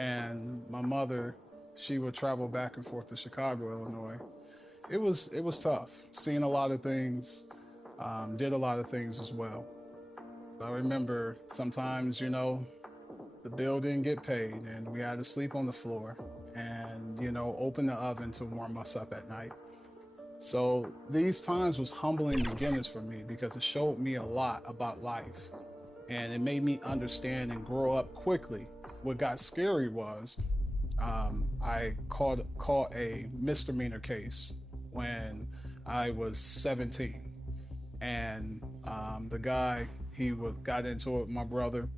and my mother, she would travel back and forth to Chicago, Illinois. It was tough, seeing a lot of things, did a lot of things as well. I remember sometimes, you know, the bill didn't get paid and we had to sleep on the floor and, you know, open the oven to warm us up at night. So these times was humbling beginnings for me because it showed me a lot about life and it made me understand and grow up quickly. What got scary was I caught a misdemeanor case when I was 17, and the guy, he got into it with my brother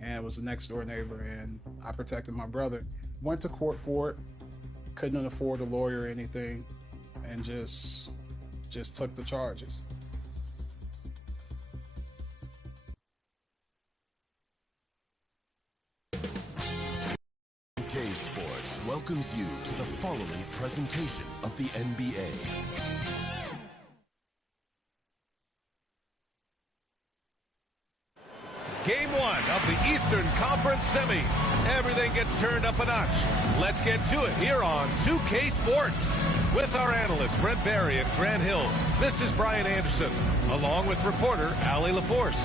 and was a next door neighbor, and I protected my brother. Went to court for it, couldn't afford a lawyer or anything, and just took the charges. K Sports welcomes you to the following presentation of the NBA. Game one of the Eastern Conference semis. Everything gets turned up a notch. Let's get to it here on 2K Sports. With our analysts Brent Barry and Grant Hill, this is Brian Anderson, along with reporter Allie LaForce.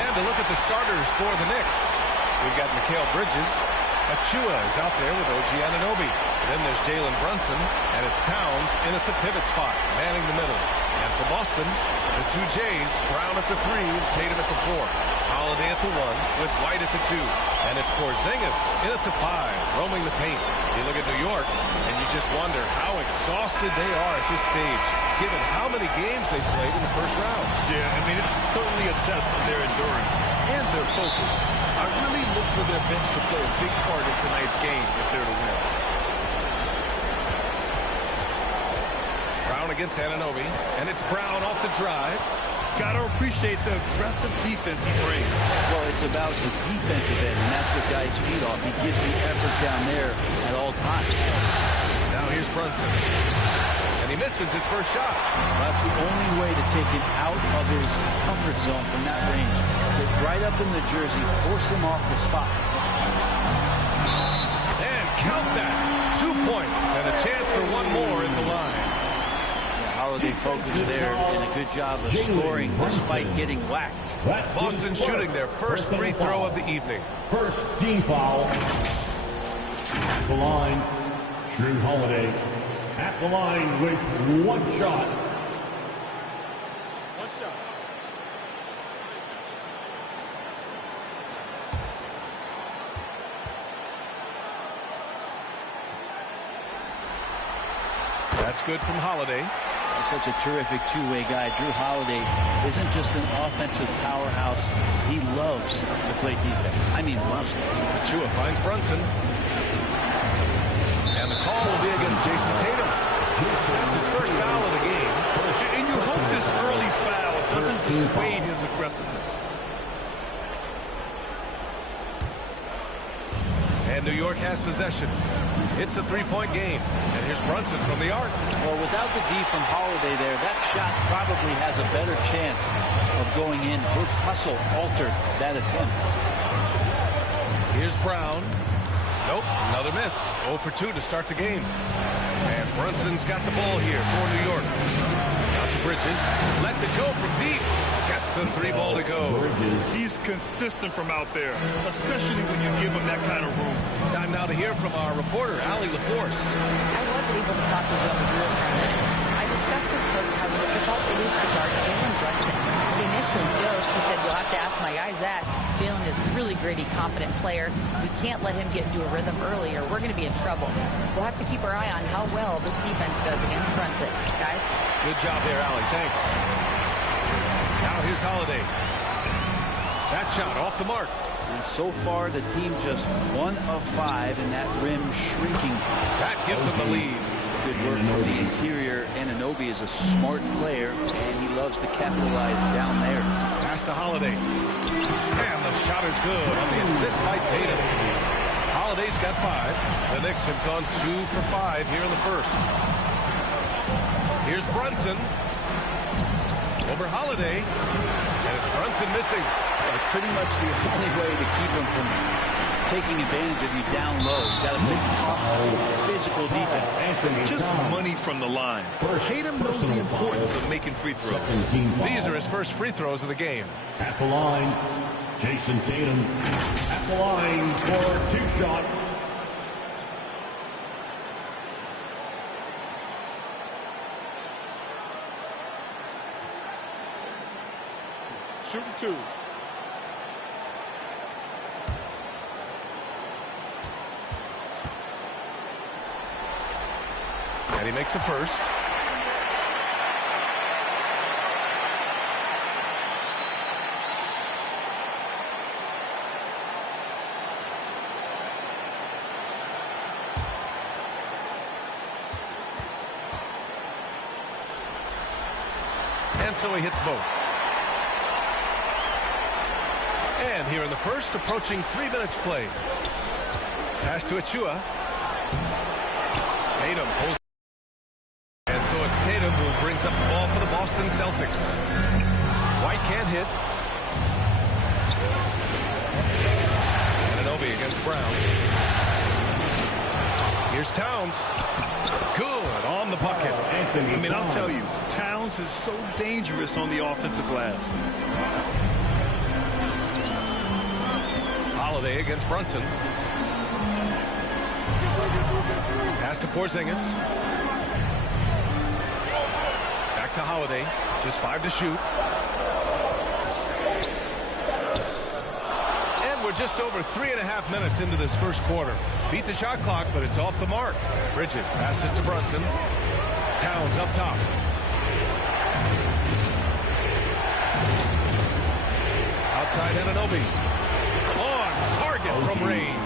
And to look at the starters for the Knicks, we've got Mikal Bridges. Achua is out there with OG Anunoby. Then there's Jalen Brunson, and it's Towns in at the pivot spot, manning the middle. And for Boston, the two Jays, Brown at the 3 and Tatum at the 4. Holiday at the 1 with White at the 2. And it's Porzingis in at the 5, roaming the paint. You look at New York, and you just wonder how exhausted they are at this stage, given how many games they've played in the first round. Yeah, I mean, it's certainly a test of their endurance and their focus. I really look for their bench to play a big part in tonight's game if they're to win. Brown against Anunoby, and it's Brown off the drive. Got to appreciate the aggressive defense he brings. Well, it's about the defensive end, and that's what guys feed off. He gives the effort down there at all times. Now here's Brunson. And he misses his first shot. That's the only way to take him out of his comfort zone from that range. Get right up in the jersey, force him off the spot. And count that. 2 points and a chance for one more in the line. Holiday focused there and a good job of scoring despite getting whacked. Boston shooting their first free throw of the evening. First team foul. The line, Jrue Holiday at the line with one shot. One shot. That's good from Holiday. Such a terrific two-way guy. Jrue Holiday isn't just an offensive powerhouse. He loves to play defense. I mean, loves it. Achua finds Brunson. And the call will be against Jason Tatum. That's his first foul of the game. And you hope this early foul doesn't dissuade his aggressiveness. And New York has possession. It's a three-point game. And here's Brunson from the arc. Well, without the D from Holiday there, that shot probably has a better chance of going in. His hustle altered that attempt. Here's Brown. Nope, another miss. 0 for 2 to start the game. And Brunson's got the ball here for New York. Out to Bridges. Lets it go from deep. Gets the 3-ball to go. He's consistent from out there, especially when you give him that kind of room. Time now to hear from our reporter, Allie LaForce. I wasn't able to talk to Jones real time. I discussed with Coach how difficult it is to guard Jalen Brunson. But initially, Joe, he said, you'll have to ask my guys that. Jalen is a really gritty, confident player. We can't let him get into a rhythm early or we're going to be in trouble. We'll have to keep our eye on how well this defense does against Brunson. Guys? Good job there, Allie. Thanks. Now here's Holiday. That shot off the mark. And so far, the team just 1 of 5, and that rim shrinking. That gives them the lead. Good work from the interior. Anunoby is a smart player, and he loves to capitalize down there. Pass to Holiday. And the shot is good on the assist by Tatum. Holiday's got 5. The Knicks have gone 2 for 5 here in the first. Here's Brunson. Over Holiday. And it's Brunson missing. It's pretty much the only way to keep him from taking advantage of you down low. You got to play tough, physical defense. Just money from the line. Tatum knows the importance of making free throws. These are his first free throws of the game. At the line, Jason Tatum. At the line for 2 shots. Shooting 2. And he makes the first. And so he hits both. And here in the first, approaching 3 minutes played. Pass to Achua. Tatum pulls. And so it's Tatum who brings up the ball for the Boston Celtics. White can't hit. Anunoby against Brown. Here's Towns. Good on the bucket. I mean, I'll tell you, Towns is so dangerous on the offensive glass. Holiday against Brunson. Pass to Porzingis. Back to Holiday. Just 5 to shoot. And we're just over 3.5 minutes into this first quarter. Beat the shot clock, but it's off the mark. Bridges passes to Brunson. Towns up top. Outside Anunoby. On target from range.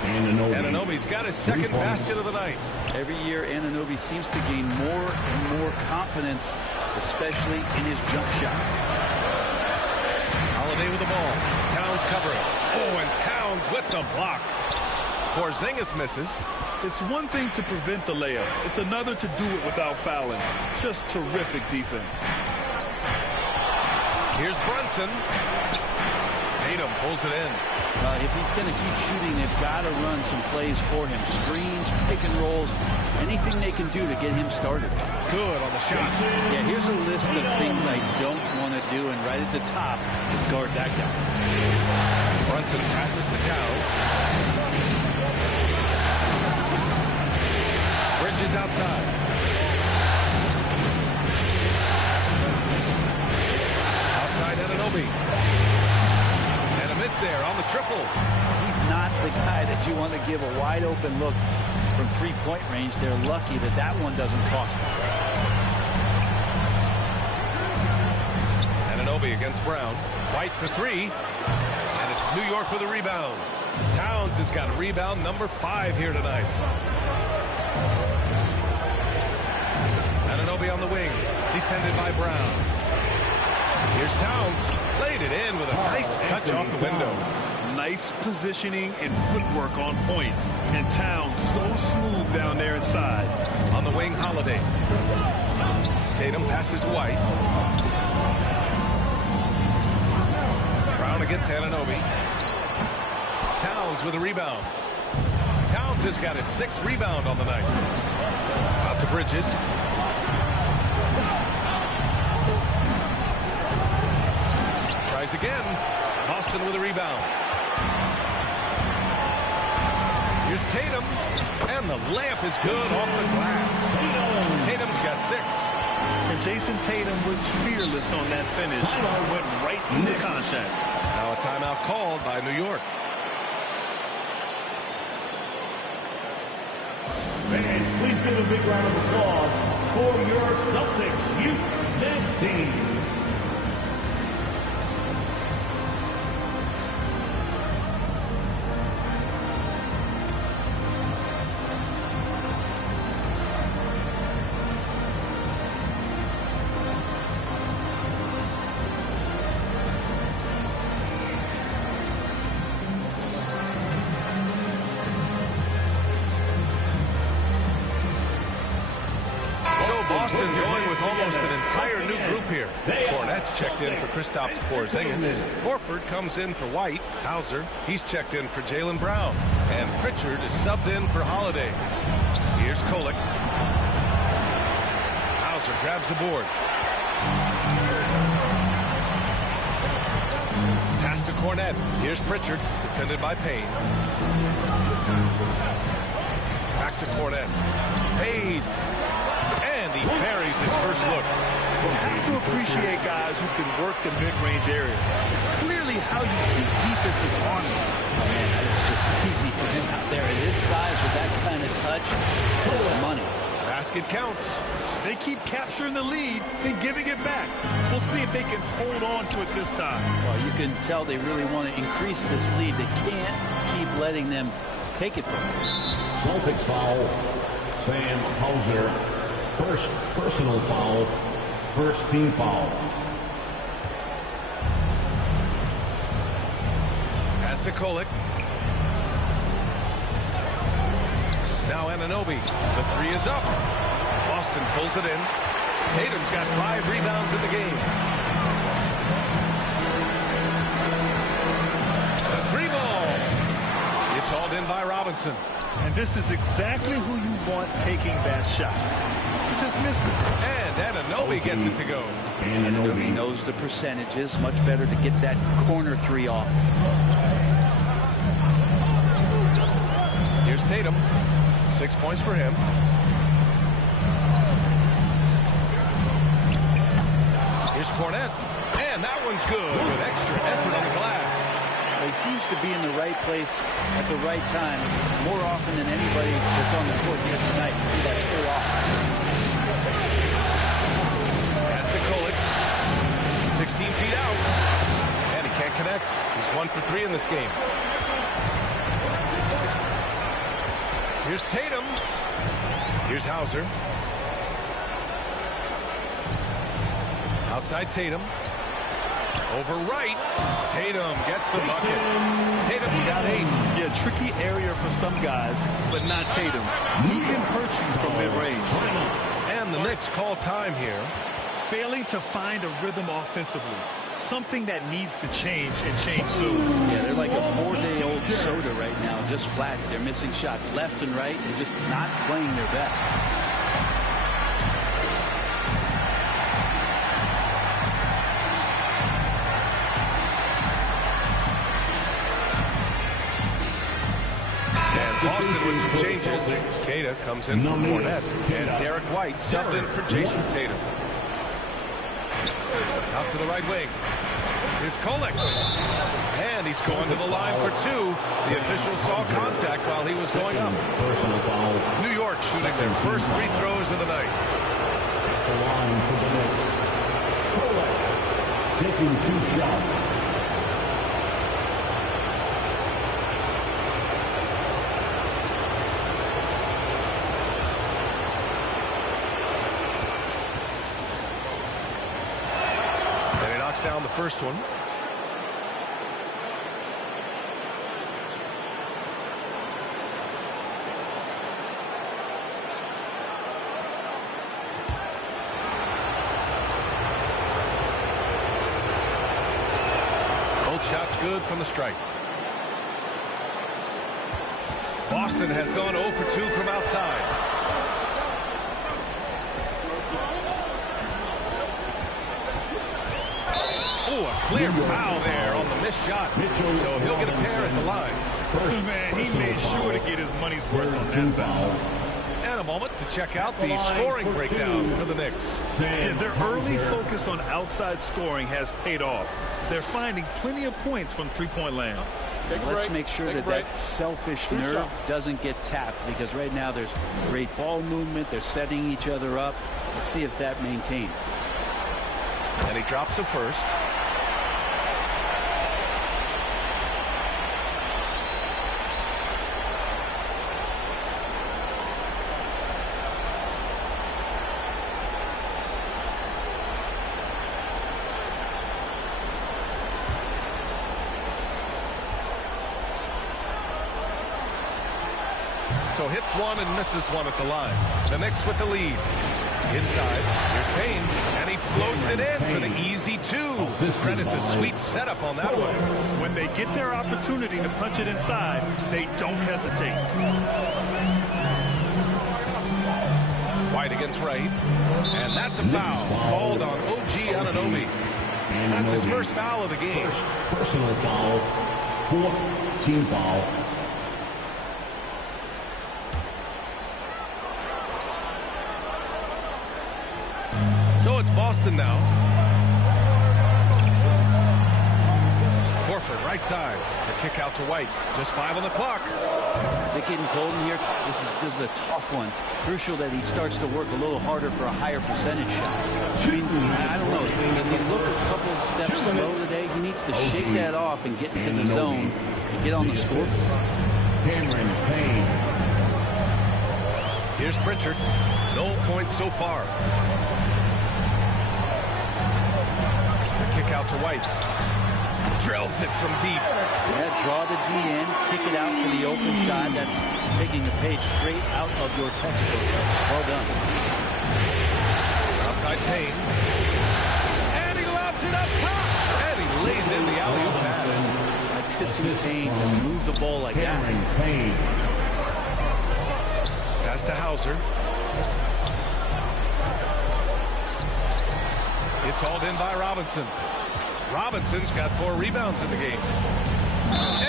Anunoby's got his second basket of the night. Every year, Anunoby seems to gain more and more confidence, especially in his jump shot. Holiday with the ball. Towns covering. Oh, and Towns with the block. Porzingis misses. It's one thing to prevent the layup. It's another to do it without fouling. Just terrific defense. Here's Brunson. Tatum pulls it in. If he's going to keep shooting, they've got to run some plays for him. Screens, pick and rolls, anything they can do to get him started. Good on the shot. Yeah, here's a list of things I don't want to do, and right at the top is guard that guy. Brunson passes to Towns. Bridges outside. Outside Anunoby. And a miss there on the triple. He's not the guy that you want to give a wide open look from 3-point range. They're lucky that that one doesn't cost them. Anunoby against Brown. White for 3. And it's New York with a rebound. Towns has got a rebound number 5 here tonight. Anunoby on the wing, defended by Brown. Here's Towns, laid it in with a nice touch off the window. Nice positioning and footwork on point. And Towns so smooth down there inside. On the wing, Holiday. Tatum passes to White. Brown against Anunoby. Towns with a rebound. Towns has got his 6th rebound on the night. Out to Bridges. Tries again. Boston with a rebound. Here's Tatum. And the layup is good off the glass. Tatum's got 6. And Jason Tatum was fearless on that finish. Went right into contact. Now a timeout called by New York. Fans, please give a big round of applause for your Celtics youth men's team. Boston going with almost an entire new group here. Cornette's checked in for Kristaps Porzingis. Horford comes in for White. Hauser, he's checked in for Jaylen Brown. And Pritchard is subbed in for Holiday. Here's Kolek. Hauser grabs the board. Pass to Cornette. Here's Pritchard, defended by Payne. Back to Cornette. Fades. And he buries his first look. You have to appreciate guys who can work the mid-range area. It's clearly how you keep defenses honest. Oh, man, that is just easy for him out there. At his size, with that kind of touch, it's money. Basket counts. They keep capturing the lead and giving it back. We'll see if they can hold on to it this time. Well, you can tell they really want to increase this lead. They can't keep letting them take it from them. Celtics foul. Sam Hauser. First personal foul. First team foul. Pass to Kolek. Now Anunoby. The three is up. Boston pulls it in. Tatum's got 5 rebounds in the game. The 3-ball. It's hauled in by Robinson. And this is exactly who you want taking that shot. You just missed it. And Anunoby gets it to go. Anunoby knows the percentages. Much better to get that corner 3 off. Here's Tatum. 6 points for him. Here's Cornette. And that one's good with extra effort on the glass. Well, he seems to be in the right place at the right time more often than anybody that's on the court here tonight. You see that pull off. Pass to Kolek. 16 feet out. And he can't connect. He's 1 for 3 in this game. Here's Tatum. Here's Hauser. Outside Tatum. Over right. Tatum gets the bucket. Tatum's got 8. Yeah, tricky area for some guys, but not Tatum. He can hurt you from mid-range. And the Knicks call time here. Failing to find a rhythm offensively. Something that needs to change and change soon. Yeah, they're like a 4-day-old soda right now, just flat. They're missing shots left and right. They're just not playing their best. Boston with some changes. Queta comes in for Cornette. And Derek White subbed in for Jason Tatum. Out to the right wing. Here's Kolek. And he's going to the line for 2. The official saw contact while he was going up. New York shooting their first free throws of the night. The line for the Knicks. Kolek taking 2 shots. Down the first one. Both shots good from the stripe. Boston has gone 0 for 2 from outside. A clear foul there on the missed shot. So he'll get a pair at the line. Man, he made sure to get his money's worth on that foul. And a moment to check out the scoring breakdown for the Knicks. Yeah, their early focus on outside scoring has paid off. They're finding plenty of points from three-point land. Let's make sure that selfish nerve doesn't get tapped, because right now there's great ball movement. They're setting each other up. Let's see if that maintains. And he drops a first. So hits one and misses one at the line. The Knicks with the lead. Inside, here's Payne, and he floats it in for the easy two. Credit the sweet setup on that one. When they get their opportunity to punch it inside, they don't hesitate. White against Wright, and that's a foul called on OG Anunoby. That's his first foul of the game. Personal foul, fourth team foul. So it's Boston now. Horford, right side. The kick out to White. Just 5 on the clock. Is it getting cold in here? This is a tough one. Crucial that he starts to work a little harder for a higher percentage shot. I mean, I don't know. Does he look a couple steps slow today? He needs to shake that off and get into the zone and get on the scoreboard. Cameron Payne. Here's Pritchard. No points so far. The kick out to White. Drills it from deep. Yeah, draw the D in, kick it out for the open shot. That's taking the page straight out of your textbook. Well done. Outside Payne. And he lobs it up top. And he lays in the alley-oop pass. Like to see Payne just move the ball like that. Cameron Payne. Pass to Hauser. It's hauled in by Robinson. Robinson's got 4 rebounds in the game.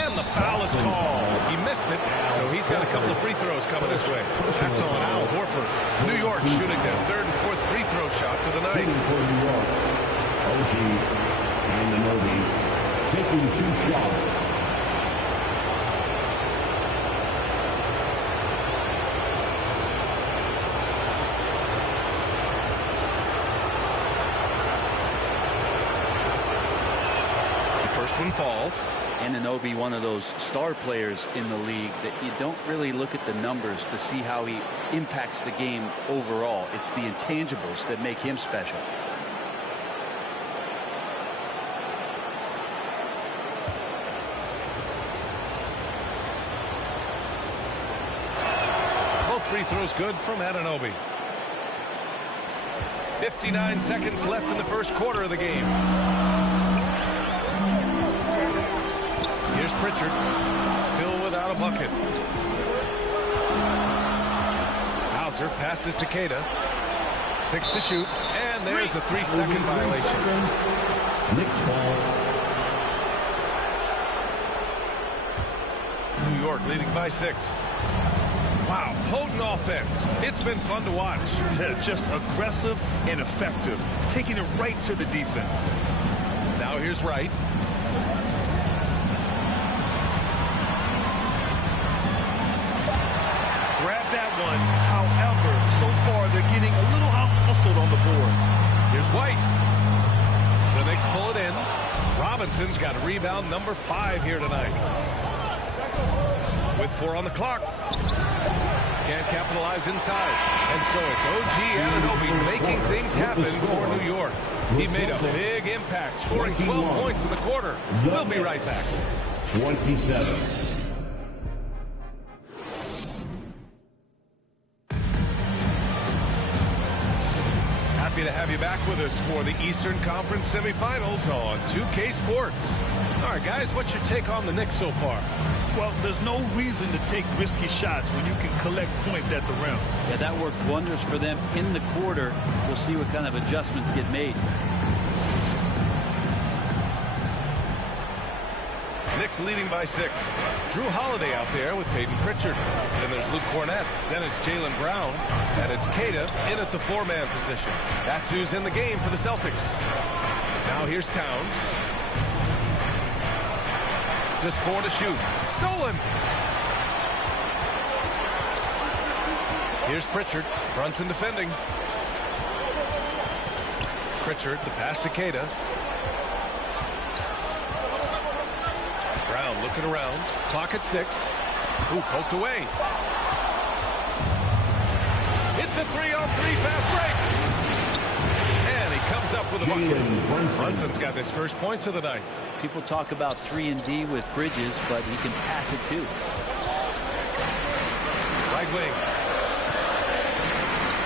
And the foul is called. He missed it, so he's got a couple of free throws coming his way. That's on Al Horford. New York shooting their 3rd and 4th free throw shots of the night. For New York, OG Anunoby taking 2 shots. First one falls. Anunoby, one of those star players in the league that you don't really look at the numbers to see how he impacts the game overall. It's the intangibles that make him special. Both free throws good from Anunoby. 59 seconds left in the first quarter of the game. Here's Pritchard, still without a bucket. Hauser passes to Queta. 6 to shoot, and there's a 3-second violation. Knicks ball. New York leading by 6. Wow, potent offense. It's been fun to watch. Yeah, just aggressive and effective, taking it right to the defense. Now here's Wright. However, so far they're getting a little out-hustled on the boards. Here's White. The Knicks pull it in. Robinson's got rebound number 5 here tonight. With 4 on the clock. Can't capitalize inside. And so it's OG Anunoby making things happen for New York. He made a big impact, scoring 12 points in the quarter. We'll be right back. 27. Happy to have you back with us for the Eastern Conference Semifinals on 2K Sports. All right, guys, what's your take on the Knicks so far? Well, there's no reason to take risky shots when you can collect points at the rim. Yeah, that worked wonders for them in the quarter. We'll see what kind of adjustments get made. Knicks leading by 6. Drew Holiday out there with Peyton Pritchard. Then there's Luke Cornett. Then it's Jaylen Brown. And it's Queta in at the 4-man position. That's who's in the game for the Celtics. Now here's Towns. Just 4 to shoot. Stolen. Here's Pritchard. Brunson defending. Pritchard, the pass to Queta. Brown looking around. Clock at 6. Ooh, poked away. It's a 3-on-3 fast break. And he comes up with a bucket. Brunson's got his first points of the night. People talk about 3-and-D with Bridges, but he can pass it too. wing.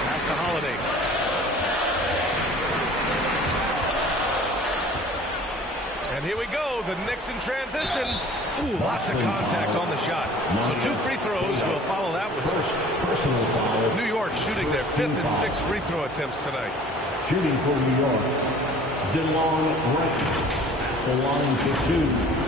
Pass to Holiday. And here we go, the Knicks in transition. Ooh, lots of contact on the shot. So 2 free throws will follow that whistle. Personal foul. New York shooting their 5th and 6th free throw attempts tonight. Shooting for New York, DeLon Wright at the line for 2.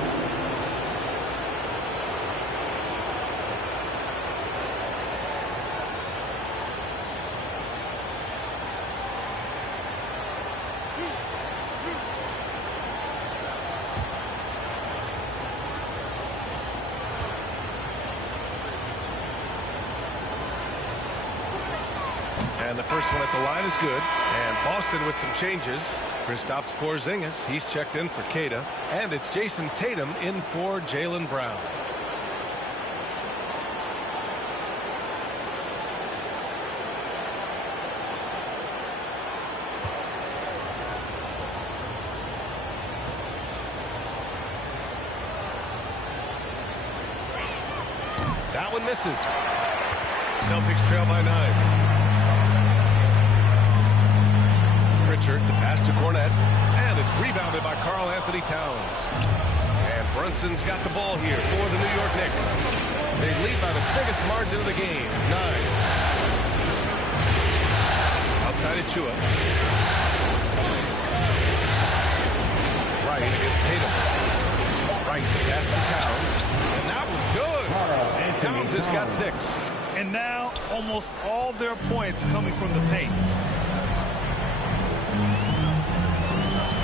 And the first one at the line is good. And Boston with some changes. Kristaps Porzingis, he's checked in for Queta. And it's Jason Tatum in for Jaylen Brown. That one misses. Celtics trail by 9. Pritchard, the pass to Cornette, and it's rebounded by Karl Anthony Towns. And Brunson's got the ball here for the New York Knicks. They lead by the biggest margin of the game, 9. Outside Achua. Right against Tatum. Right, pass to Towns. And that was good. Towns has got 6. And now almost all their points coming from the paint.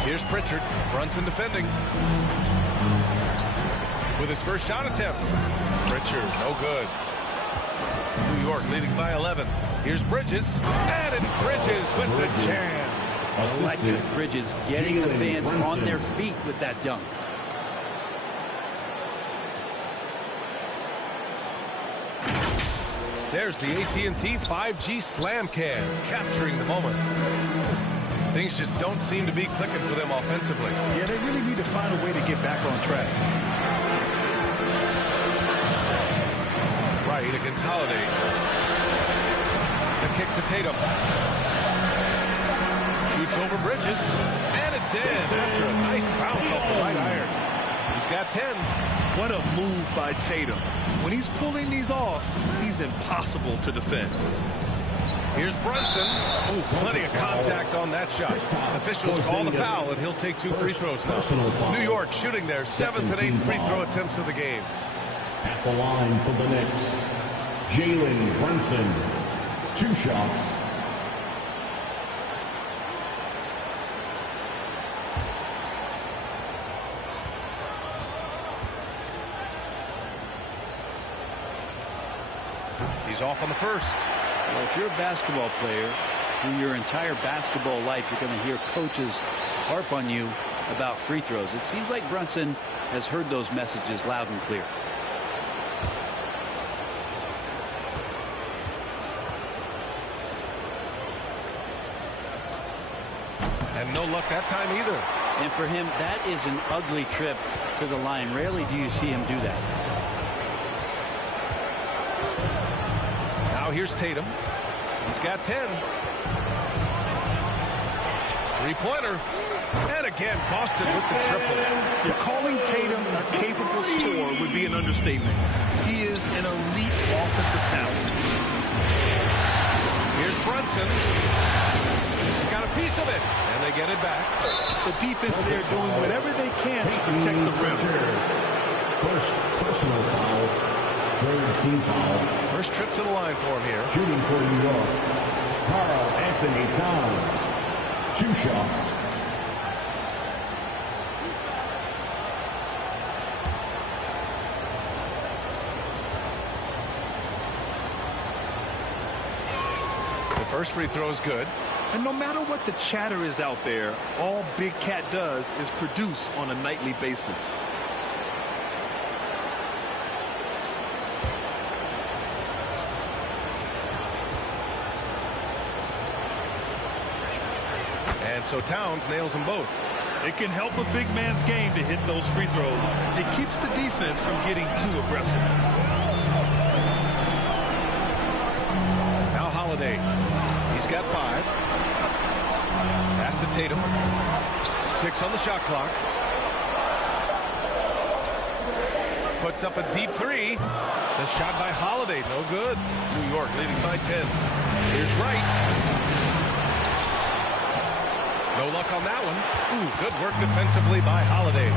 Here's Pritchard. Brunson defending. With his first shot attempt. Pritchard, no good. New York leading by 11. Here's Bridges. And it's Bridges with the jam. Electric Bridges getting the fans on their feet with that dunk. There's the AT&T 5G Slam Cam, capturing the moment. Things just don't seem to be clicking for them offensively. Yeah, they really need to find a way to get back on track. Right against Holiday. The kick to Tatum. Shoots over Bridges. And it's in after a nice bounce off the right iron. He's got 10. What a move by Tatum. When he's pulling these off, he's impossible to defend. Here's Brunson. Ooh, plenty of contact on that shot. Officials call the foul, and he'll take 2 free throws now. New York shooting their 7th and 8th free throw attempts of the game. At the line for the Knicks, Jalen Brunson, 2 shots. He's off on the first. Well, if you're a basketball player, through your entire basketball life, you're going to hear coaches harp on you about free throws. It seems like Brunson has heard those messages loud and clear. And no luck that time either. And for him, that is an ugly trip to the line. Rarely do you see him do that. Now here's Tatum. He's got 10. Three-pointer. And again, Boston with the triple. Yeah, calling Tatum a capable scorer would be an understatement. He is an elite offensive talent. Here's Brunson. He's got a piece of it. And they get it back. The defense there doing whatever they can to protect the rim. First personal foul. 3rd team foul. First trip to the line for him here. Shooting for New York, Karl Anthony Towns, 2 shots. The first free throw is good. And no matter what the chatter is out there, all Big Cat does is produce on a nightly basis. And so Towns nails them both. It can help a big man's game to hit those free throws. It keeps the defense from getting too aggressive. Tatum. 6 on the shot clock. Puts up a deep three. The shot by Holiday, no good. New York leading by 10. Here's Wright. No luck on that one. Ooh, good work defensively by Holiday.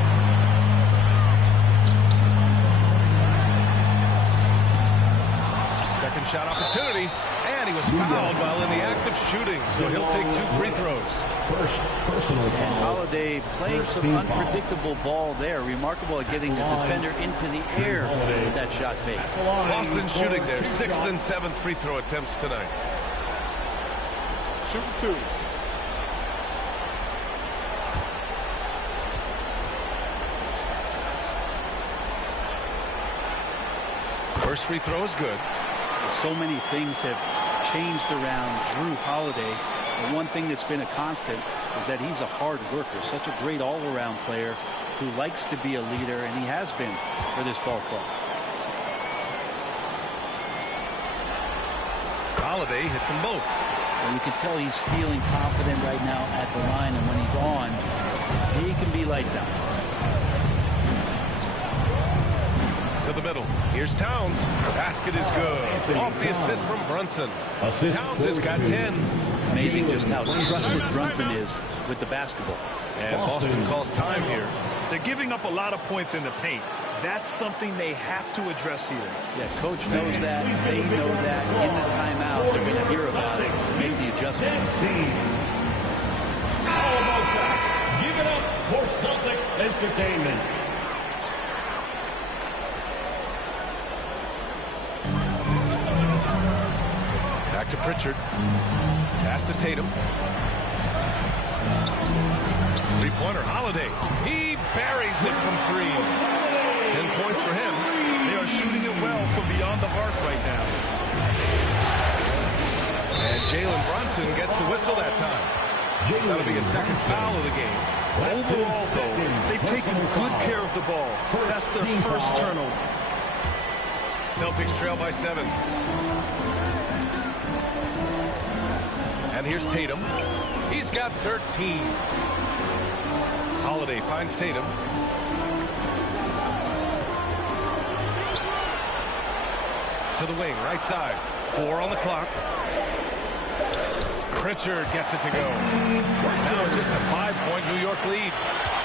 Second shot opportunity, and he was fouled while in the act of shooting, so he'll take 2 free throws. First personal foul. And Holiday playing some unpredictable ball there. Remarkable at getting the defender into the air with that shot fake. Boston shooting their 6th and 7th free throw attempts tonight. Shooting 2. First free throw is good. So many things have changed around Drew Holiday. The one thing that's been a constant is that he's a hard worker, such a great all-around player who likes to be a leader, and he has been for this ball club. Holiday hits them both. And you can tell he's feeling confident right now at the line, and when he's on, he can be lights out. To the middle. Here's Towns. Basket is good. Off the assist from Brunson. Towns has got 10. Amazing just how trusted Brunson is with the basketball. And Boston calls time here. They're giving up a lot of points in the paint. That's something they have to address here. Yeah, coach knows that. They know that. In the timeout, they're going to hear about it. Make the adjustment. How about that? Give it up for Celtics Entertainment. Back to Pritchard. Pass to Tatum. Three-pointer, Holiday. He buries it from 3. 10 points for him. They are shooting it well from beyond the arc right now. And Jalen Brunson gets the whistle that time. That'll be a second foul of the game. Overall, though, they've taken good care of the ball. That's their first turnover. Celtics trail by 7. And here's Tatum. He's got 13. Holiday finds Tatum. To the wing, right side. 4 on the clock. Pritchard gets it to go. Now just a 5-point New York lead.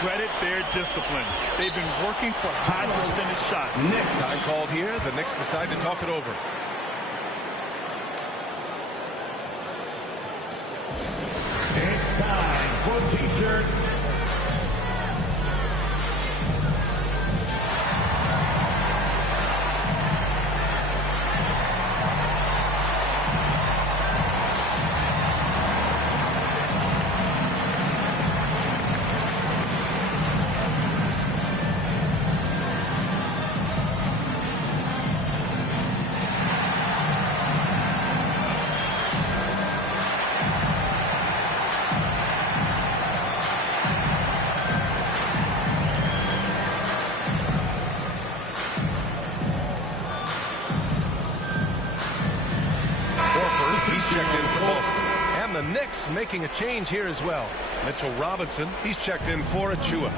Credit their discipline. They've been working for high percentage shots. Time called here. The Knicks decide to talk it over. It's time for T-shirts. Checked in for Boston. And the Knicks making a change here as well. Mitchell Robinson, he's checked in for Achua.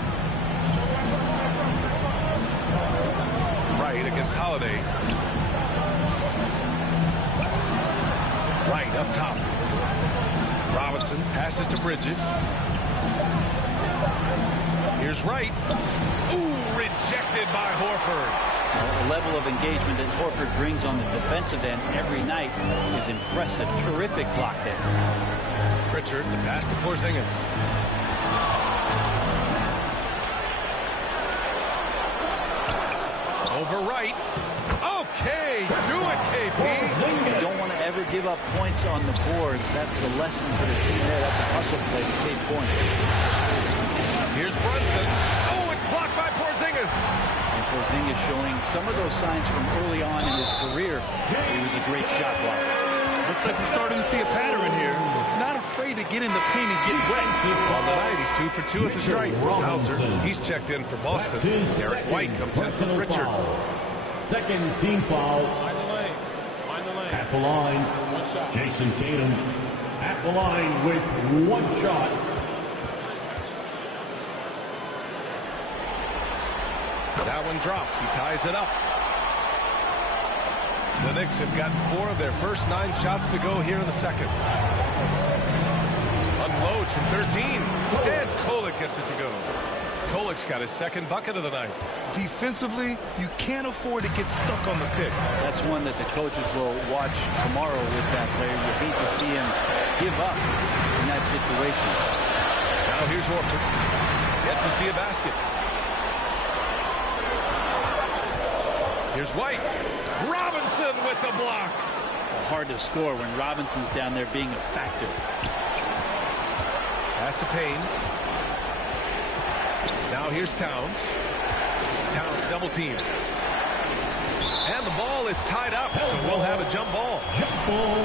Right against Holiday. Right up top. Robinson passes to Bridges. Here's Wright. Ooh, rejected by Horford. The level of engagement that Horford brings on the defensive end every night is impressive. Terrific block there. Pritchard, the pass to Porzingis. Over Wright. Okay, do it, KP. You don't want to ever give up points on the boards. That's the lesson for the team there. That's a hustle play to save points. Here's Brunson. Oh, it's blocked by Porzingis. And Porzingis showing some of those signs from early on in his career. He was a great shot blocker. Looks like we're starting to see a pattern here. Not afraid to get in the paint and get wet. On the night, he's 2 for 2 at the stripe. Hauser, he's checked in for Boston. Derek White comes in for Pritchard. Second team foul. At the line, Jason Tatum. At the line with 1 shot. That one drops. He ties it up. The Knicks have gotten 4 of their first 9 shots to go here in the second. Unloads from 13. And Kolek gets it to go. Kolek's got his second bucket of the night. Defensively, you can't afford to get stuck on the pick. That's one that the coaches will watch tomorrow with that player. You hate to see him give up in that situation. Now here's Horford. Yet to see a basket. Here's White. Robinson with the block. Hard to score when Robinson's down there being a factor. Pass to Payne. Now here's Towns. Towns double team. And the ball is tied up, so we'll have a jump ball. Jump ball.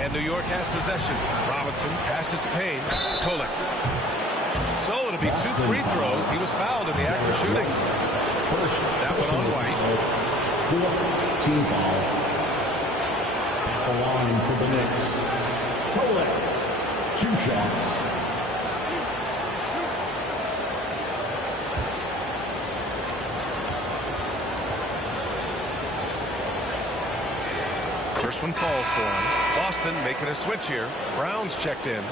And New York has possession. Robinson passes to Payne. Kolek. So it'll be 2 free throws. He was fouled in the act of shooting. That one on White. 4th team foul. At the line for the Knicks. Kolek. 2 shots. First one falls for him. Boston making a switch here. Brown's checked in.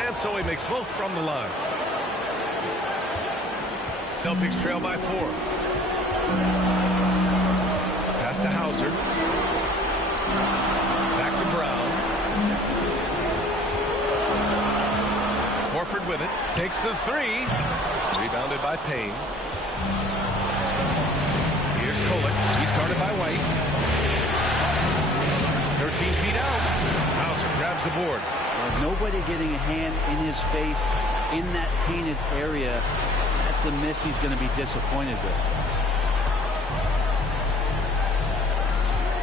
And so he makes both from the line. Celtics trail by 4. Pass to Hauser. Back to Brown. Horford with it. Takes the 3. Rebounded by Payne. Here's Kolek. He's guarded by White. 13 feet out. Hauser grabs the board. Nobody getting a hand in his face in that painted area. That's a miss he's going to be disappointed with.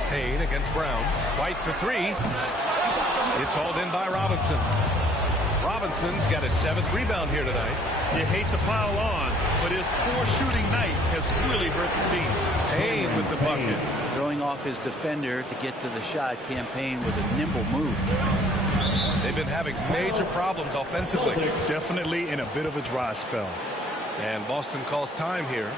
Payne against Brown. White for 3. It's hauled in by Robinson. Robinson's got his 7th rebound here tonight. You hate to pile on, but his poor shooting night has really hurt the team. Payne with the bucket. Throwing off his defender to get to the shot. Campaign with a nimble move. They've been having major problems offensively. Definitely in a bit of a dry spell. And Boston calls time here.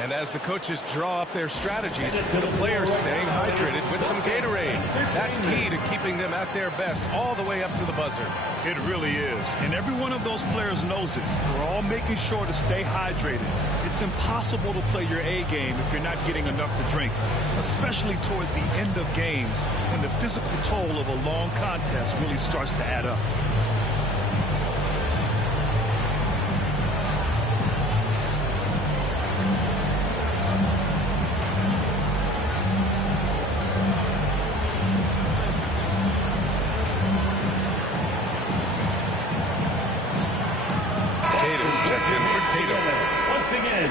And as the coaches draw up their strategies, the players staying hydrated with some Gatorade. That's key to keeping them at their best all the way up to the buzzer. It really is. And every one of those players knows it. We're all making sure to stay hydrated. It's impossible to play your A game if you're not getting enough to drink, especially towards the end of games when the physical toll of a long contest really starts to add up. Once again,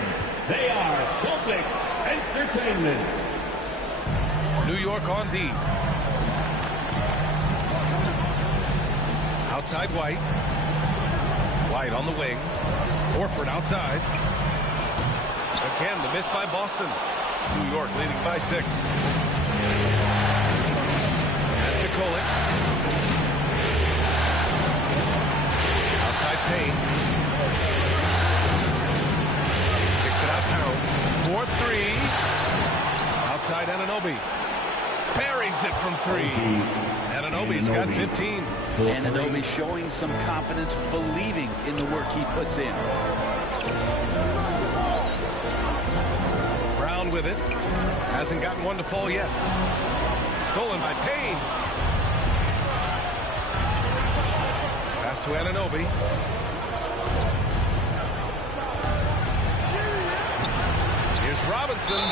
they are Celtics Entertainment. New York on D. Outside White. White on the wing. Horford outside. Again, the miss by Boston. New York leading by 6. That's to Kolek. Outside Payne. Kicks it out Towns. 4-3. Outside Anunoby. Buries it from 3. Anunoby's got 15. Anunoby showing some confidence, believing in the work he puts in. Brown with it. Hasn't gotten one to fall yet. Stolen by Payne. Pass to Anunoby. Here's Robinson.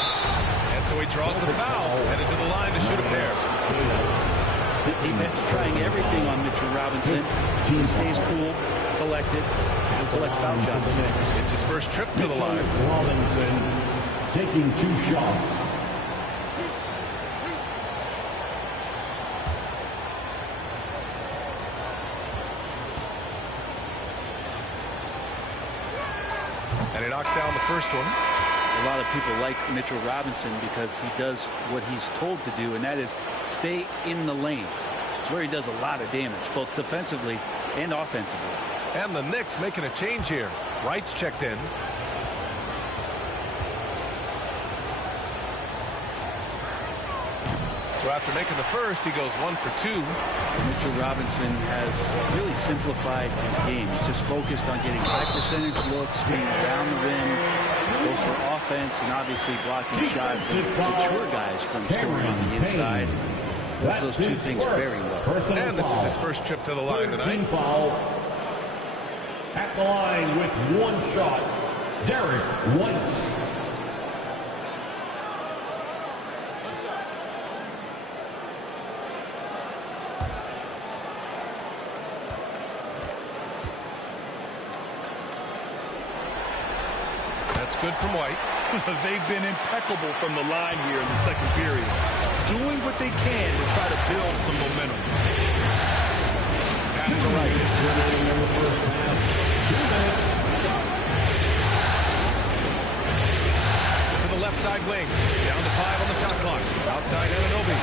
And so he draws the foul. Headed to the line to shoot a pair. Defense trying everything on Mitchell Robinson. He stays cool, collected, and collect foul shots. It's his first trip to the line. Robinson taking 2 shots. And he knocks down the first one. A lot of people like Mitchell Robinson because he does what he's told to do, and that is stay in the lane. It's where he does a lot of damage, both defensively and offensively. And the Knicks making a change here. Wright's checked in. So after making the first, he goes 1 for 2. Mitchell Robinson has really simplified his game. He's just focused on getting high percentage looks, being around the rim, goes for offense, and obviously blocking shots and deter guys from scoring on the inside. Does those two things very well. And this is his first trip to the line tonight. Foul. At the line with one shot, Derek White. That's good from White. They've been impeccable from the line here in the second period, doing what they can to try to build some momentum. Pass to Wright. To the left side wing. Down to 5 on the shot clock. Outside Anunoby.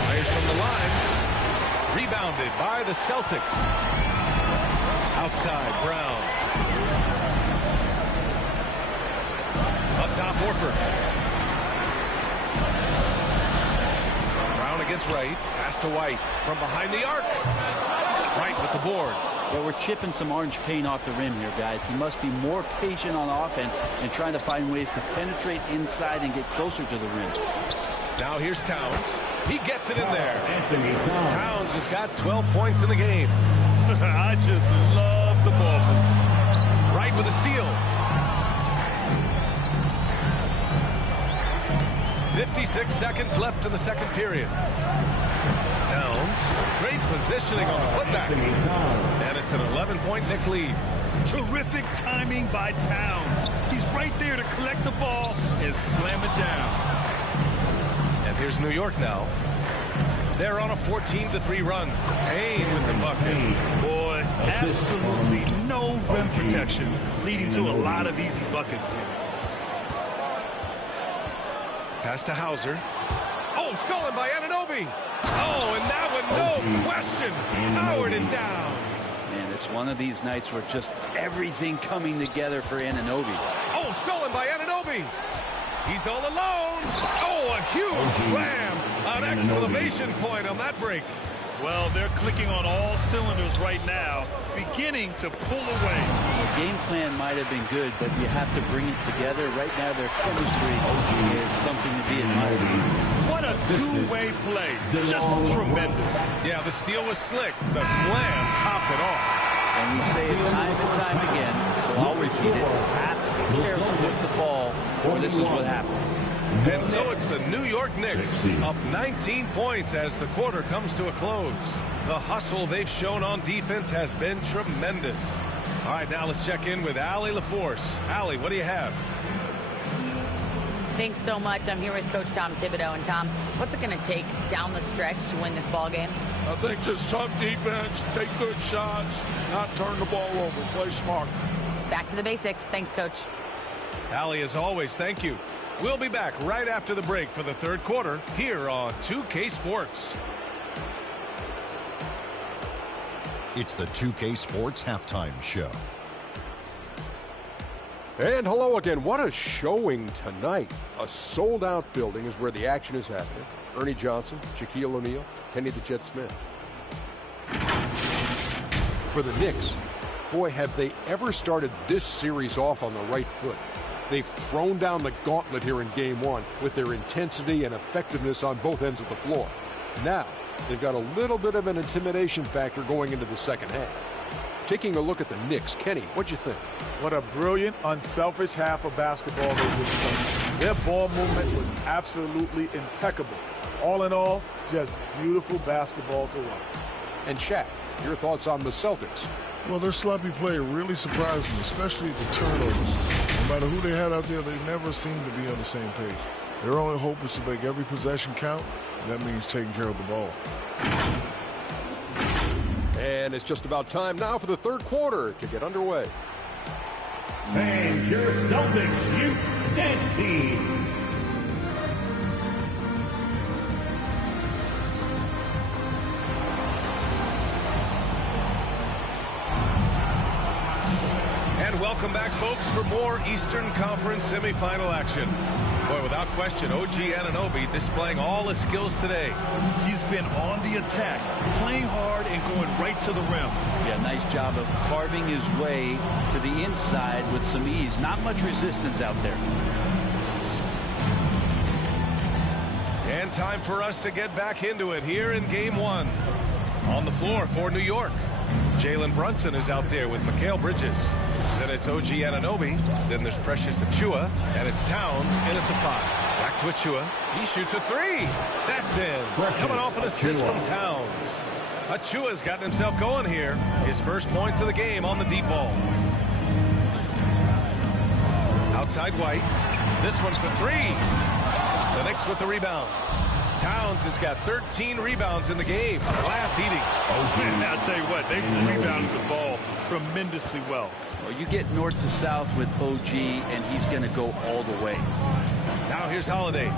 Fires from the line. Rebounded by the Celtics. Outside Brown. Up top, Horford. Brown against Wright. Pass to White. From behind the arc. Wright with the board. But we're chipping some orange paint off the rim here, guys. He must be more patient on offense and trying to find ways to penetrate inside and get closer to the rim. Now here's Towns. He gets it in there. Towns has got 12 points in the game. I just love the ball. Wright with a steal. 56 seconds left in the second period. Towns, great positioning on the putback. And it's an 11-point Knick lead. Terrific timing by Towns. He's right there to collect the ball and slam it down. And here's New York now. They're on a 14-3 run. Payne with the bucket. Boy, absolutely no rim protection, leading to a lot of easy buckets here. Pass to Hauser. Oh, stolen by Anunoby. Oh, and that one, no question, powered it down. And it's one of these nights where just everything coming together for Anunoby. Oh, stolen by Anunoby. He's all alone. Oh, a huge slam. An exclamation point on that break. Well, they're clicking on all cylinders right now, beginning to pull away. The game plan might have been good, but you have to bring it together. Right now, their chemistry is something to be admired. What a two-way play. Just tremendous. Yeah, the steal was slick. The slam topped it off. And we say it time and time again, so I'll repeat it. You have to be careful with the ball, or this is what happens. And so it's the New York Knicks up 19 points as the quarter comes to a close. The hustle they've shown on defense has been tremendous. All right, now let's check in with Allie LaForce. Allie, what do you have? Thanks so much. I'm here with Coach Tom Thibodeau. And Tom, what's it going to take down the stretch to win this ball game? I think just tough defense, take good shots, not turn the ball over, play smart. Back to the basics. Thanks, Coach. Allie, as always, thank you. We'll be back right after the break for the third quarter here on 2K Sports. It's the 2K Sports Halftime Show. And hello again. What a showing tonight. A sold-out building is where the action is happening. Ernie Johnson, Shaquille O'Neal, Kenny the Jet Smith. For the Knicks, boy, have they ever started this series off on the right foot. They've thrown down the gauntlet here in Game 1 with their intensity and effectiveness on both ends of the floor. Now, they've got a little bit of an intimidation factor going into the second half. Taking a look at the Knicks, Kenny, what'd you think? What a brilliant, unselfish half of basketball they just played. Their ball movement was absolutely impeccable. All in all, just beautiful basketball to watch. And Shaq, your thoughts on the Celtics? Well, their sloppy play really surprised me, especially the turnovers. No matter who they had out there, they never seemed to be on the same page. Their only hope is to make every possession count, and that means taking care of the ball. And it's just about time now for the third quarter to get underway. And your Celtics Youth Dance Team. And welcome back, folks, for more Eastern Conference semifinal action. Boy, without question, OG Anunoby displaying all his skills today. He's been on the attack, playing hard and going right to the rim. Yeah, nice job of carving his way to the inside with some ease. Not much resistance out there. And time for us to get back into it here in game one. On the floor for New York, Jalen Brunson is out there with Mikal Bridges. Then it's OG Anunoby. Then there's Precious Achiuwa. And it's Towns in at the 5. Back to Achiuwa. He shoots a 3. That's in. Coming off an assist from Towns. Achiuwa's gotten himself going here. His first points of the game on the deep ball. Outside White. This one for 3. The Knicks with the rebound. Towns has got 13 rebounds in the game. Glass eating. And I'll tell you what, they rebounded the ball tremendously well. Well, you get north to south with OG, and he's going to go all the way. Now here's Holiday.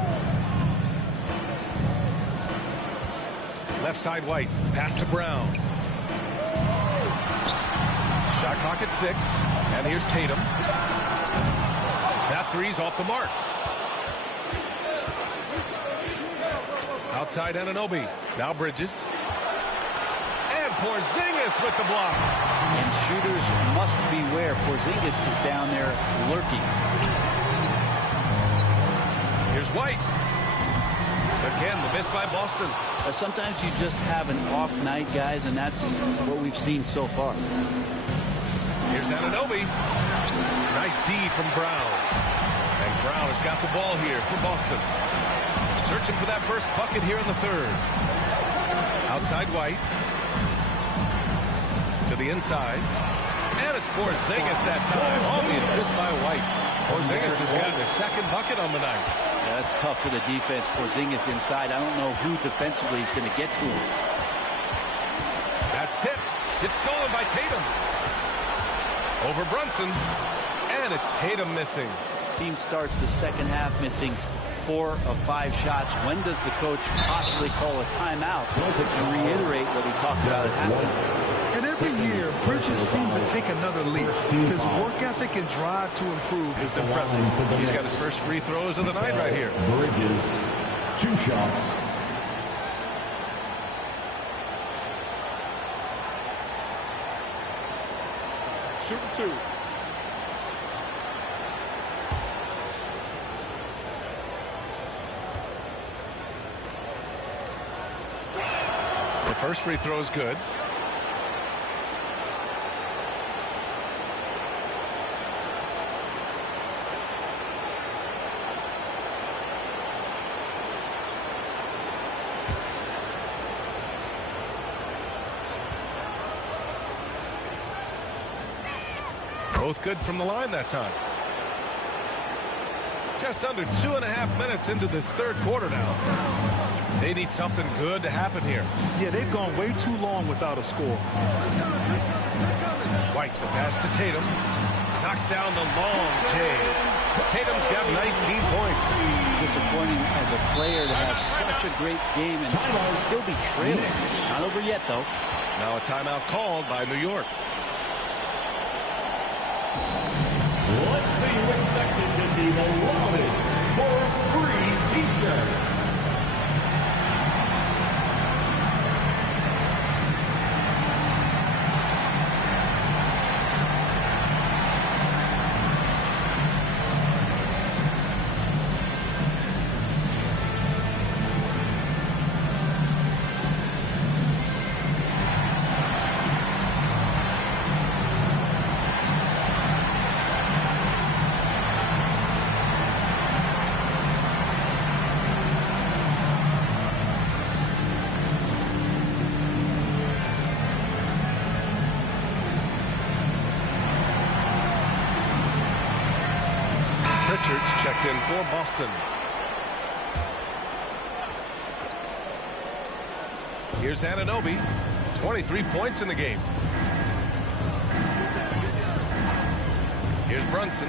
Left side White. Pass to Brown. Shot clock at 6. And here's Tatum. That three's off the mark. Outside Anunoby. Now Bridges. And Porzingis with the block. And shooters must beware. Porzingis is down there lurking. Here's White. Again, the miss by Boston. Sometimes you just have an off night, guys, and that's what we've seen so far. Here's Anunoby. Nice D from Brown. And Brown has got the ball here for Boston. Searching for that first bucket here in the third. Outside White. To the inside. And it's Porzingis that time on the assist by White. Porzingis has got his second bucket on the night. Yeah, that's tough for the defense. Porzingis inside. I don't know who defensively is going to get to him. That's tipped. It's stolen by Tatum. Over Brunson. And it's Tatum missing. Team starts the second half missing 4 of 5 shots. When does the coach possibly call a timeout and reiterate what he talked about at halftime? And every year, Bridges seems to take another leap. His work ethic and drive to improve is impressive. He's got his first free throws of the night right here. Bridges, 2 shots. Shooting 2. The first free throw is good. Both good from the line that time. Just under 2.5 minutes into this third quarter now. They need something good to happen here. Yeah, they've gone way too long without a score. White, the pass to Tatum. Knocks down the long J. Tatum's got 19 points. Disappointing as a player to have such a great game and still be trailing. Not over yet, though. Now a timeout called by New York. Let's see who expected to be the longest for a free t-shirt. Richards checked in for Boston. Here's Anunoby. 23 points in the game. Here's Here's Brunson.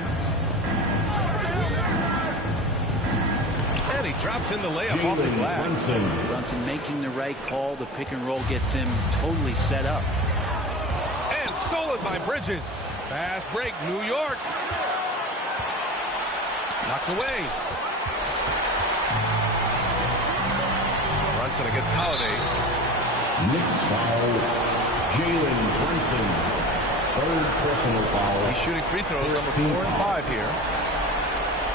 And he drops in the layup off the glass. Brunson making the right call. The pick and roll gets him totally set up. And stolen by Bridges. Fast break, New York. Knocked away. Brunson against Holiday. Knicks foul. Jalen Brunson. Third personal foul. He's shooting free throws number 4 and 5 here.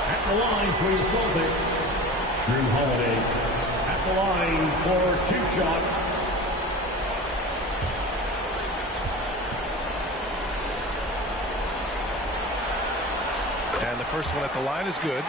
At the line for the Celtics, Drew Holiday. At the line for 2 shots. And the first one at the line is good.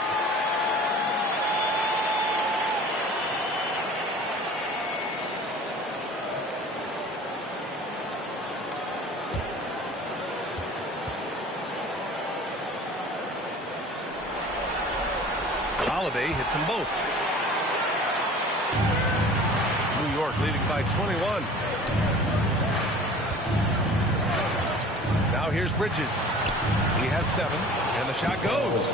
Holiday hits them both. New York leading by 21. Now here's Bridges. He has 7, and the shot goes.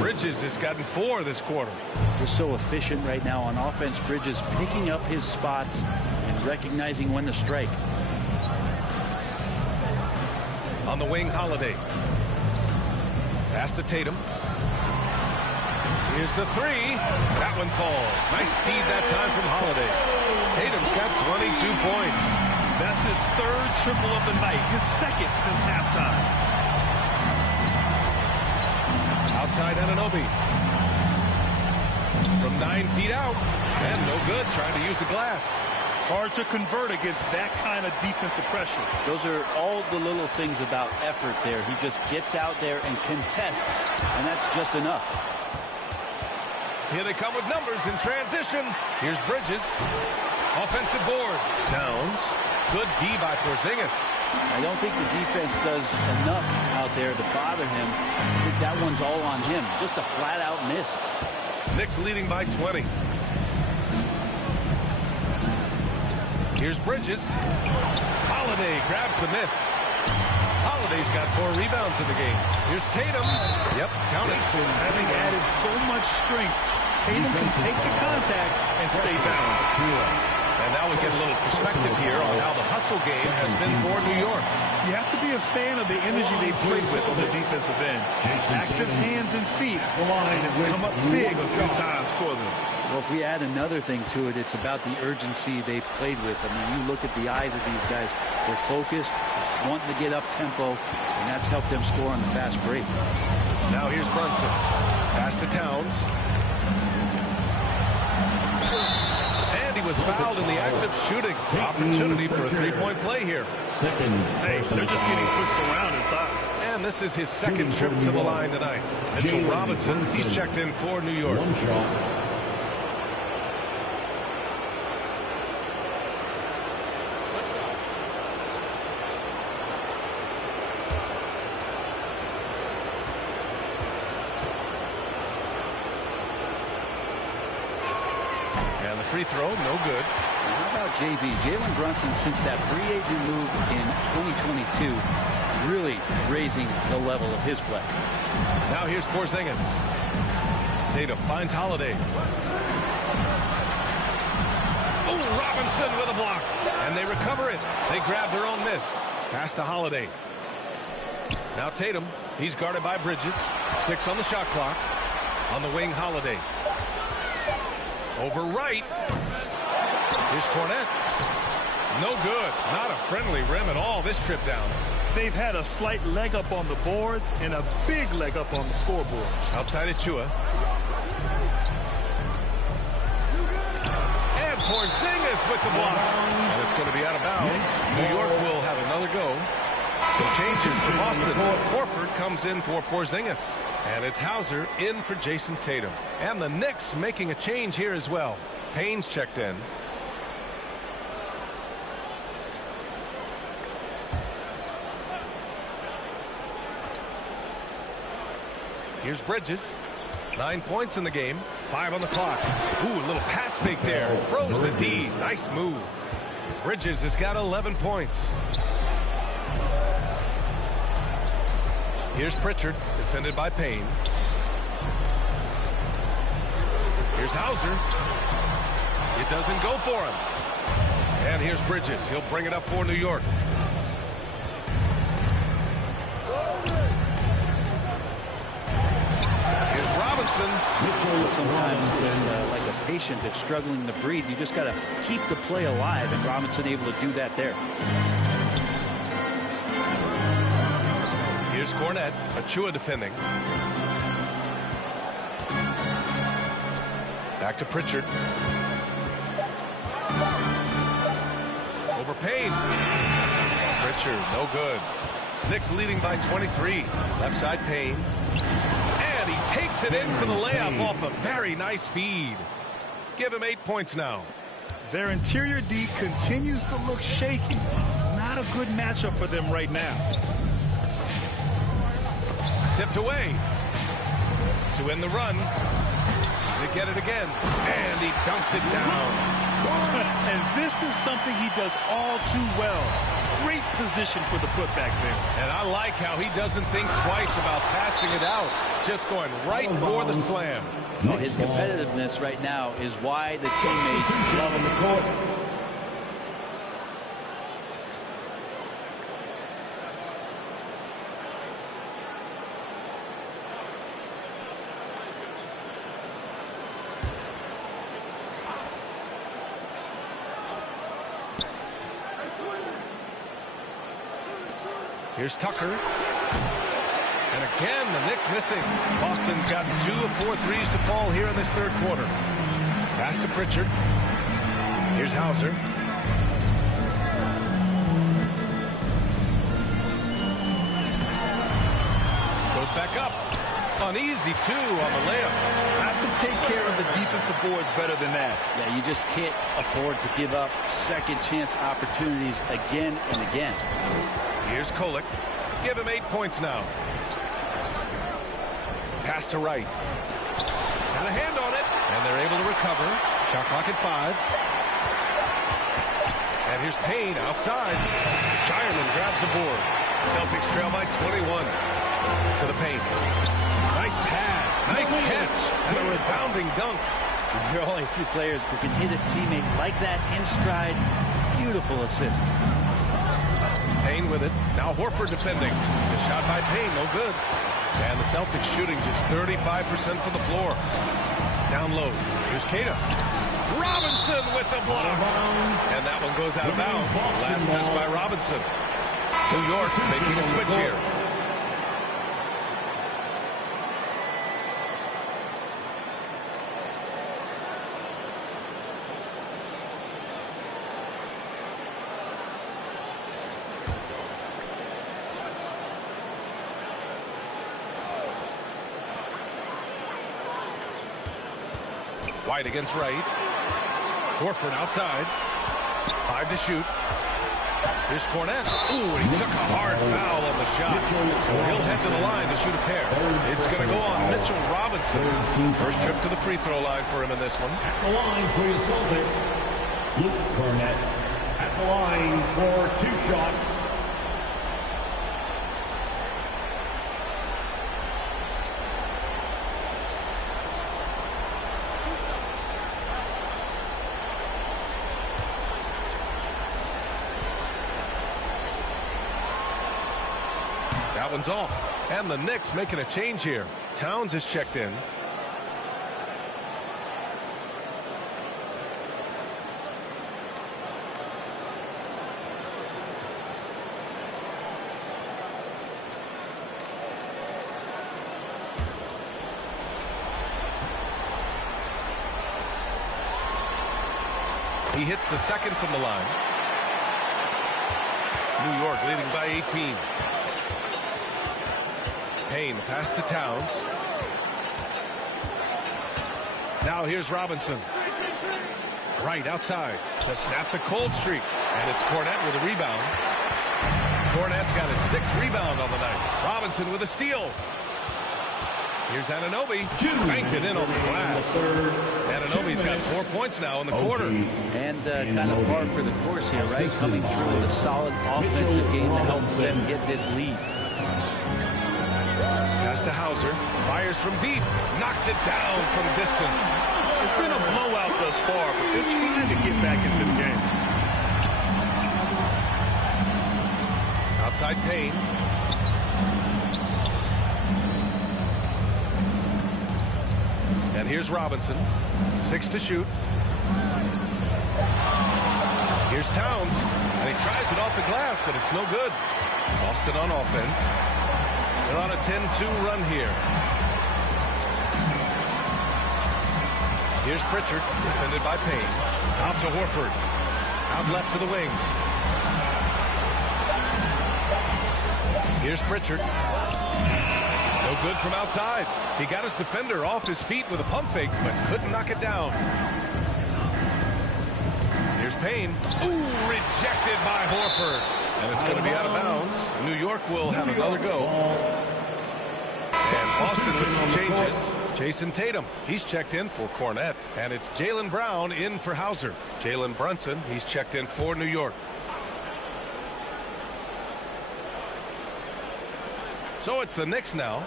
Bridges has gotten 4 this quarter. He's so efficient right now on offense. Bridges picking up his spots and recognizing when to strike. On the wing, Holiday. Pass to Tatum. Here's the 3. That one falls. Nice feed that time from Holiday. Tatum's got 22 points. That's his 3rd triple of the night, his 2nd since halftime. Outside Anunoby. From 9 feet out. And no good, trying to use the glass. Hard to convert against that kind of defensive pressure. Those are all the little things about effort there. He just gets out there and contests, and that's just enough. Here they come with numbers in transition. Here's Bridges. Offensive board. Towns. Good D by Porzingis. I don't think the defense does enough out there to bother him. I think that one's all on him. Just a flat-out miss. Knicks leading by 20. Here's Bridges. Holiday grabs the miss. Holiday's got 4 rebounds in the game. Here's Tatum. Yep, count it. Having added so much strength, Tatum can take the contact and stay balanced. And now we get a little perspective here on how the hustle game has been for New York. You have to be a fan of the energy they played with on the defensive end. Active hands and feet, and it's come up big a few times for them. Well, if we add another thing to it, it's about the urgency they've played with. I mean, you look at the eyes of these guys. They're focused, wanting to get up tempo, and that's helped them score on the fast break. Now here's Brunson. Pass to Towns. And he was fouled in the act of shooting. Opportunity for a 3-point play here. Hey, they're just getting pushed around inside. And this is his 2nd trip to the line tonight. Mitchell Robinson, he's checked in for New York. 1 shot. Free throw, no good. How about JB? Jalen Brunson, since that free agent move in 2022, really raising the level of his play. Now here's Porzingis. Tatum finds Holiday. Oh, Robinson with a block. And they recover it. They grab their own miss. Pass to Holiday. Now Tatum. He's guarded by Bridges. 6 on the shot clock. On the wing, Holiday. Over right. Here's Cornette. No good. Not a friendly rim at all this trip down. They've had a slight leg up on the boards and a big leg up on the scoreboard. Outside Achua. And Porzingis with the block. And it's going to be out of bounds. New York will have another go. Some changes for Boston. Horford comes in for Porzingis. And it's Hauser in for Jason Tatum. And the Knicks making a change here as well. Payne's checked in. Here's Bridges. 9 points in the game. 5 on the clock. Ooh, a little pass fake there. Froze the D. Nice move. Bridges has got 11 points. Here's Pritchard, defended by Payne. Here's Hauser. It doesn't go for him. And here's Bridges. He'll bring it up for New York. Here's Robinson. Sometimes it's like a patient that's struggling to breathe. You just got to keep the play alive, and Robinson able to do that there. Here's Cornette. Achua defending. Back to Pritchard. Over Payne. Pritchard, no good. Knicks leading by 23. Left side Payne. And he takes it in for the layup off a very nice feed. Give him 8 points now. Their interior D continues to look shaky. Not a good matchup for them right now. Tipped away. To end the run. To get it again. And he dunks it down. And this is something he does all too well. Great position for the putback there. And I like how he doesn't think twice about passing it out. Just going right for the slam. Well, his competitiveness right now is why the teammates love him. Here's Tucker. And again, the Knicks missing. Boston's got 2 of 4 threes to fall here in this third quarter. Pass to Pritchard. Here's Hauser. Goes back up. Uneasy, too, on the layup. Have to take care of the defensive boards better than that. Yeah, you just can't afford to give up second chance opportunities again and again. Here's Kolek. Give him 8 points now. Pass to Wright. Got a hand on it. And they're able to recover. Shot clock at 5. And here's Payne outside. Shireman grabs the board. Celtics trail by 21. To the paint. Nice pass. Nice catch. And a resounding dunk. There are only a few players who can hit a teammate like that in stride. Beautiful assist. Payne with it. Now Horford defending. The shot by Payne, no good. And the Celtics shooting just 35% from the floor. Down low. Here's Keita. Robinson with the block. And that one goes out of bounds. Last touch by Robinson. New York making a switch here. White against Wright. Horford outside. 5 to shoot. Here's Cornette. Ooh, he took a hard foul on the shot. So he'll head to the line to shoot a pair. It's going to go on Mitchell Robinson. First trip to the free throw line for him in this one. At the line for the Celtics, Luke Cornette. At the line for 2 shots. That one's off. And the Knicks making a change here. Towns is checked in. He hits the second from the line. New York leading by 18. Payne, pass to Towns. Now here's Robinson. Right outside to snap the cold streak. And it's Cornette with a rebound. Cornette's got his 6th rebound on the night. Robinson with a steal. Here's Anunoby. Banked it in over the glass. Anunoby's got 4 points now in the quarter. And kind of par for the course here, right? Coming through with a solid offensive game to help them get this lead. to Hauser. Fires from deep. Knocks it down from distance. It's been a blowout thus far, but they're trying to get back into the game. Outside Payne. And here's Robinson. 6 to shoot. Here's Towns. And he tries it off the glass, but it's no good. Boston on offense. They're on a 10-2 run here. Here's Pritchard, defended by Payne. Out to Horford. Out left to the wing. Here's Pritchard. No good from outside. He got his defender off his feet with a pump fake, but couldn't knock it down. Here's Payne. Ooh, rejected by Horford. And it's going to be out of bounds. New York will have another go. And Boston with some changes. Jason Tatum, he's checked in for Cornette. And it's Jaylen Brown in for Hauser. Jalen Brunson, he's checked in for New York. So it's the Knicks now.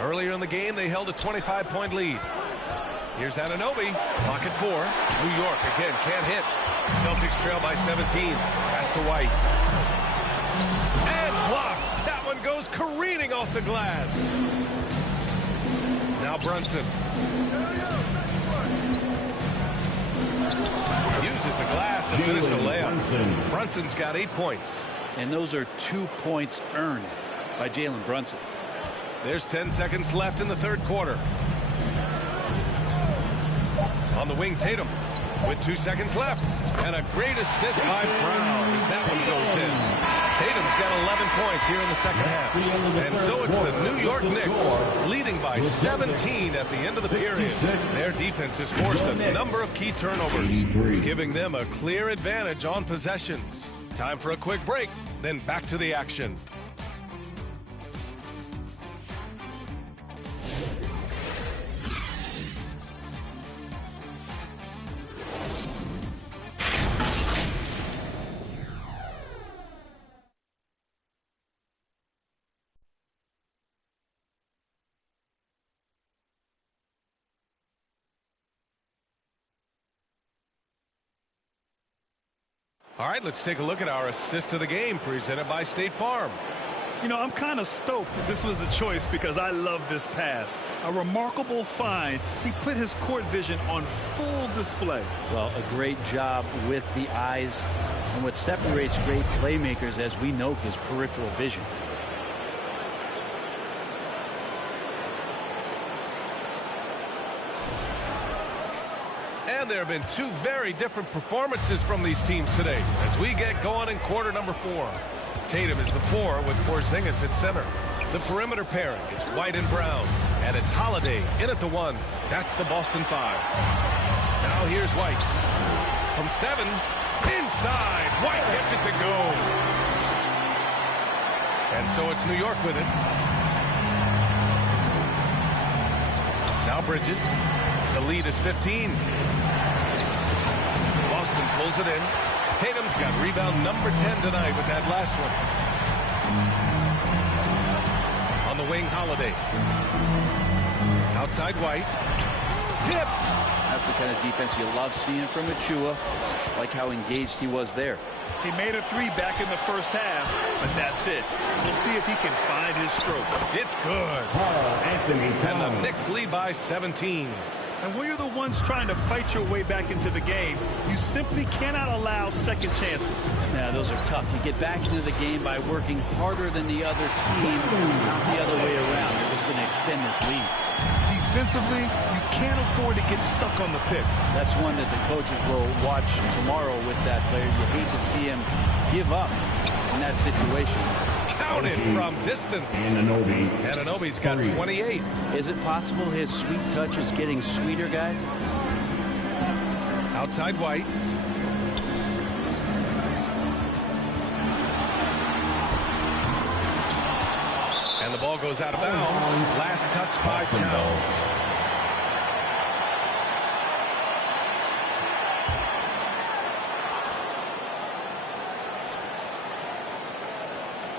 Earlier in the game, they held a 25-point lead. Here's Anunoby. Pocket 4. New York again can't hit. Celtics trail by 17. Pass to White. And blocked. That one goes careening off the glass. Now Brunson. Uses the glass to finish the layup. Brunson's got 8 points. And those are 2 points earned by Jalen Brunson. There's 10 seconds left in the third quarter. On the wing, Tatum with 2 seconds left. And a great assist by Brown as that one goes in. Tatum's got 11 points here in the second half. And so it's the New York Knicks leading by 17 at the end of the period. Their defense has forced a number of key turnovers, giving them a clear advantage on possessions. Time for a quick break, then back to the action. All right, let's take a look at our assist of the game presented by State Farm. You know, I'm kind of stoked that this was a choice because I love this pass. A remarkable find. He put his court vision on full display. Well, a great job with the eyes. And what separates great playmakers, as we know, is peripheral vision. And there have been 2 very different performances from these teams today as we get going in quarter number 4. Tatum is the 4 with Porzingis at center. The perimeter pairing is White and Brown. And it's Holiday in at the 1. That's the Boston 5. Now here's White. From 7. Inside. White gets it to go. And so it's New York with it. Now Bridges. The lead is 15. Boston pulls it in. Tatum's got rebound number 10 tonight with that last one. On the wing, Holiday. Outside White. Tipped. That's the kind of defense you love seeing from Achua. Like how engaged he was there. He made a 3 back in the first half, but that's it. We'll see if he can find his stroke. It's good. And the Knicks lead by 17. And when you're the ones trying to fight your way back into the game, you simply cannot allow second chances. Yeah, those are tough. You get back into the game by working harder than the other team, not the other way around. They're just going to extend this lead. Defensively, you can't afford to get stuck on the pick. That's one that the coaches will watch tomorrow with that player. You hate to see him give up in that situation. Counted from distance. Anunoby's got 28. Is it possible his sweet touch is getting sweeter, guys? Outside White. And the ball goes out of bounds. Last touch by Towns.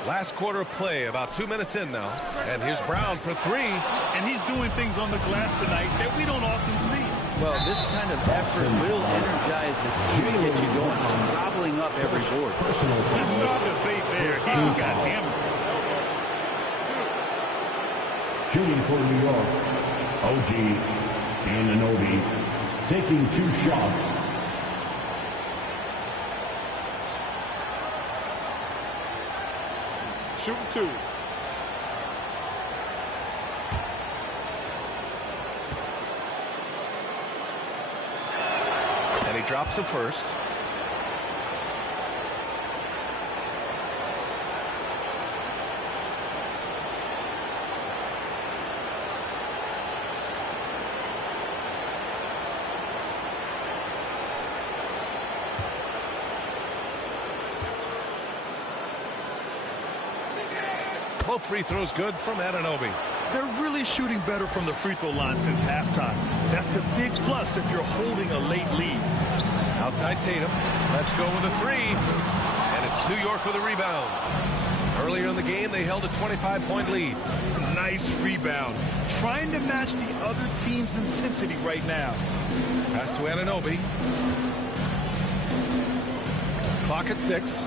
Last quarter of play, about 2 minutes in now. And here's Brown for three. And he's doing things on the glass tonight that we don't often see. Well, this kind of effort will energize the team and get you going, just gobbling up every board. There's no debate there. He got hammered. Shooting for New York, OG Anunoby taking 2 shots. Shooting 2. And he drops the first. Both free throws good from Anunoby. They're really shooting better from the free throw line since halftime. That's a big plus if you're holding a late lead. Outside Tatum. Let's go with a three. And it's New York with a rebound. Earlier in the game, they held a 25-point lead. Nice rebound. Trying to match the other team's intensity right now. Pass to Anunoby. Clock at 6.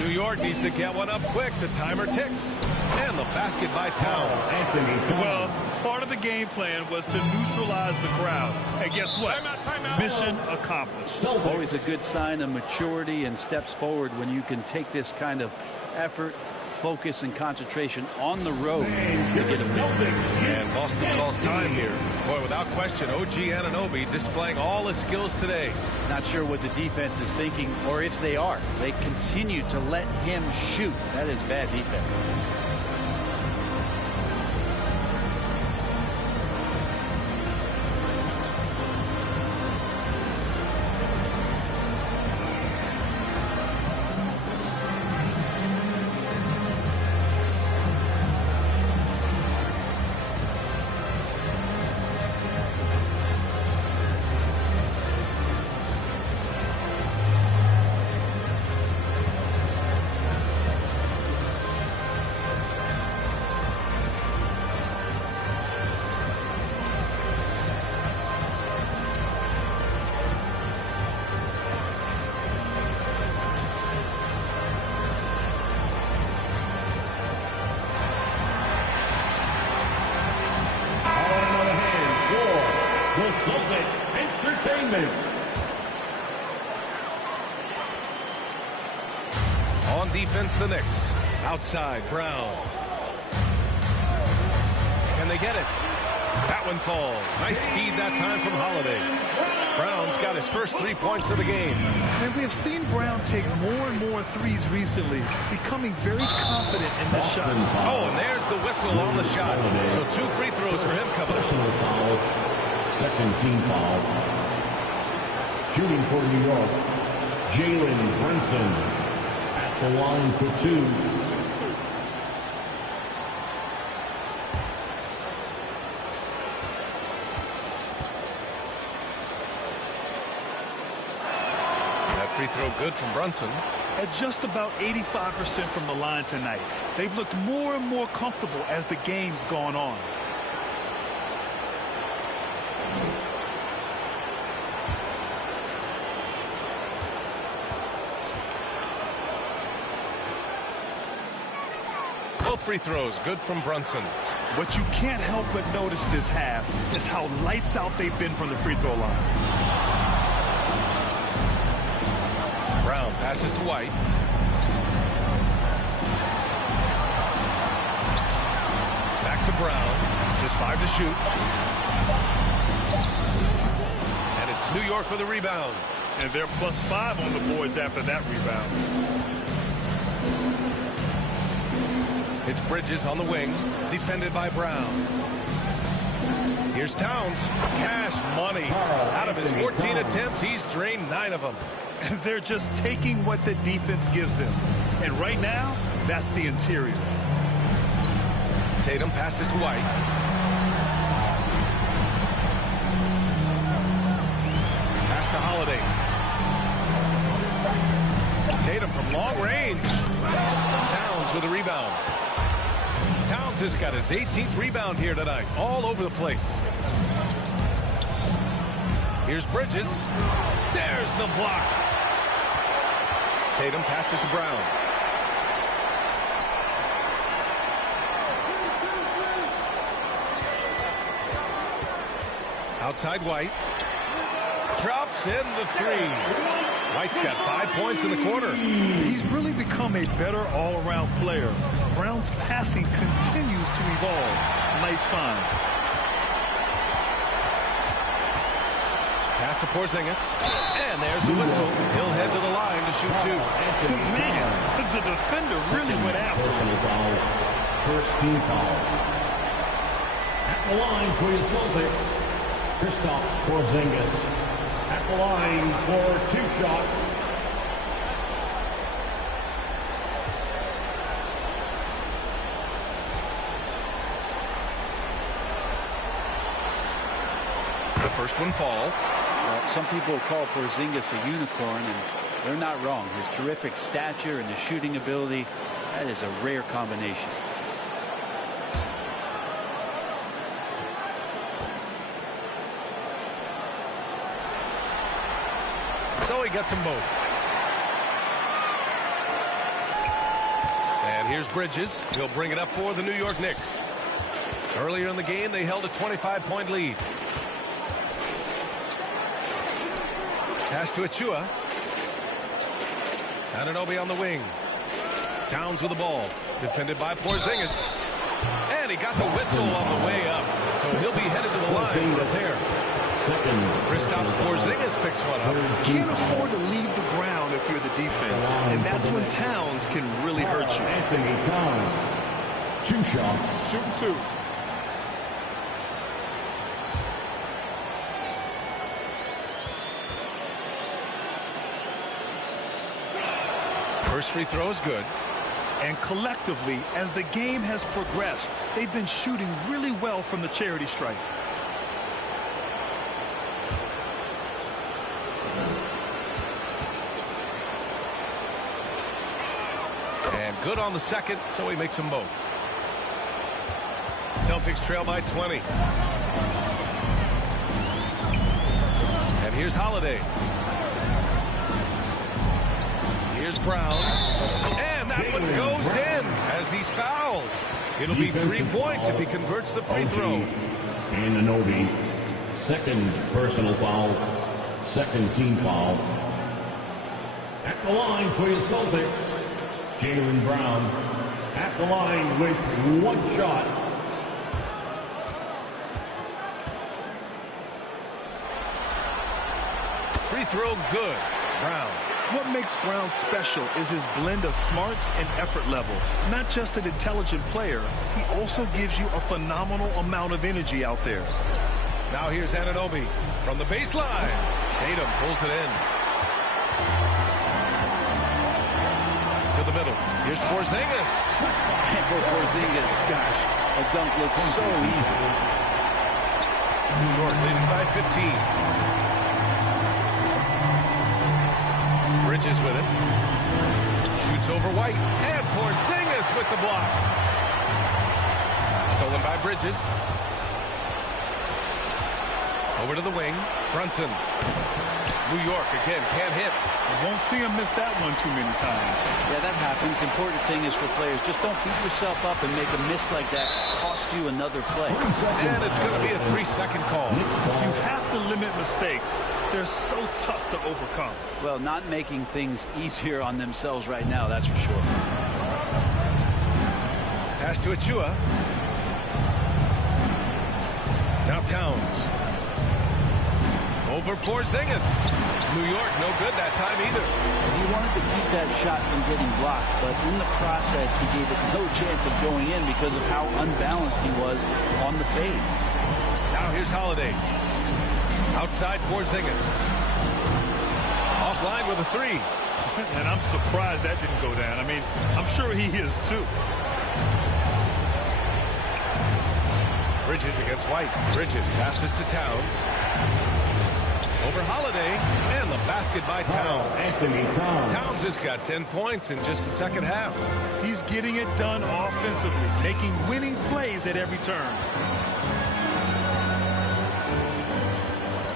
New York needs to get one up quick. The timer ticks. And the basket by Towns. Well, part of the game plan was to neutralize the crowd. And guess what? Mission accomplished. Always a good sign of maturity and steps forward when you can take this kind of effort, focus, and concentration on the road to get a win. And Boston calls time here. Boy, without question, OG Anunoby displaying all his skills today. Not sure what the defense is thinking, or if they are. They continue to let him shoot. That is bad defense. Celtics Entertainment. On defense, the Knicks. Outside, Brown. Can they get it? That one falls. Nice feed that time from Holiday. Brown's got his first 3 points of the game. And we have seen Brown take more and more threes recently, becoming very confident in the shot. Oh, and there's the whistle on the shot. So 2 free throws for him coming up. Personal foul. Second team foul. Shooting for New York, Jalen Brunson at the line for 2. That free throw good from Brunson. At just about 85% from the line tonight. They've looked more and more comfortable as the game's gone on. Both free throws good from Brunson. What you can't help but notice this half is how lights out they've been from the free throw line. Brown passes to White. Back to Brown. Just 5 to shoot. And it's New York with a rebound. And they're +5 on the boards after that rebound. It's Bridges on the wing, defended by Brown. Here's Towns. Cash money. Out of his 14 attempts, he's drained 9 of them. And they're just taking what the defense gives them. And right now, that's the interior. Tatum passes to White. Pass to Holiday. Tatum from long range. Towns with a rebound. Towns has got his 18th rebound here tonight, all over the place. Here's Bridges. There's the block. Tatum passes to Brown. Outside White. Drops in the three. White's got 5 points in the quarter. He's really become a better all-around player. Brown's passing continues to evolve. Nice find. Pass to Porzingis. And there's a whistle. He'll head to the line to shoot two. Man, the defender really went after him. First team foul. At the line for your Celtics, Kristaps Porzingis. At the line for 2 shots. The first one falls. Some people call Porzingis a unicorn, and they're not wrong. His terrific stature and his shooting ability, that is a rare combination. So he gets them both. And here's Bridges. He'll bring it up for the New York Knicks. Earlier in the game, they held a 25-point lead. Pass to Achua. Anunoby on the wing. Towns with the ball. Defended by Porzingis. And he got the whistle on the way up. So he'll be headed to the line for a pair. Kristaps Porzingis picks one up. Can't afford to leave the ground if you're the defense. And that's when Towns can really hurt you. Anthony Towns. 2 shots. Shooting 2. First free throw is good. And collectively, as the game has progressed, they've been shooting really well from the charity stripe. And good on the second, so he makes them both. Celtics trail by 20. And here's Holiday. Here's Brown. And that one goes in as he's fouled. It'll be 3 points if he converts the free throw. Anunoby, second personal foul, second team foul. At the line for your Celtics, Jaylen Brown. At the line with 1 shot. Free throw good. Brown. What makes Brown special is his blend of smarts and effort level. Not just an intelligent player, he also gives you a phenomenal amount of energy out there. Now here's Anunoby from the baseline. Tatum pulls it in. To the middle. Here's Porzingis. And for Porzingis, gosh, a dunk looks so easy. New York leading by 15. Bridges with it. Shoots over White. And Porzingis with the block. Stolen by Bridges. Over to the wing. Brunson. New York again can't hit. You won't see him miss that one too many times. Yeah, that happens. Important thing is for players, just don't beat yourself up and make a miss like that cost you another play. And it's going to be a 3-second call. You have to limit mistakes. They're so tough to overcome. Well, not making things easier on themselves right now, that's for sure. Pass to Achua. Now Towns. Over Porzingis. New York, no good that time either. He wanted to keep that shot from getting blocked, but in the process, he gave it no chance of going in because of how unbalanced he was on the fade. Now here's Holiday. Outside Porzingis. Offline with a 3. And I'm surprised that didn't go down. I mean, I'm sure he is too. Bridges against White. Bridges passes to Towns. Over Holiday, and the basket by Towns. Anthony Towns. Towns has got 10 points in just the second half. He's getting it done offensively, making winning plays at every turn.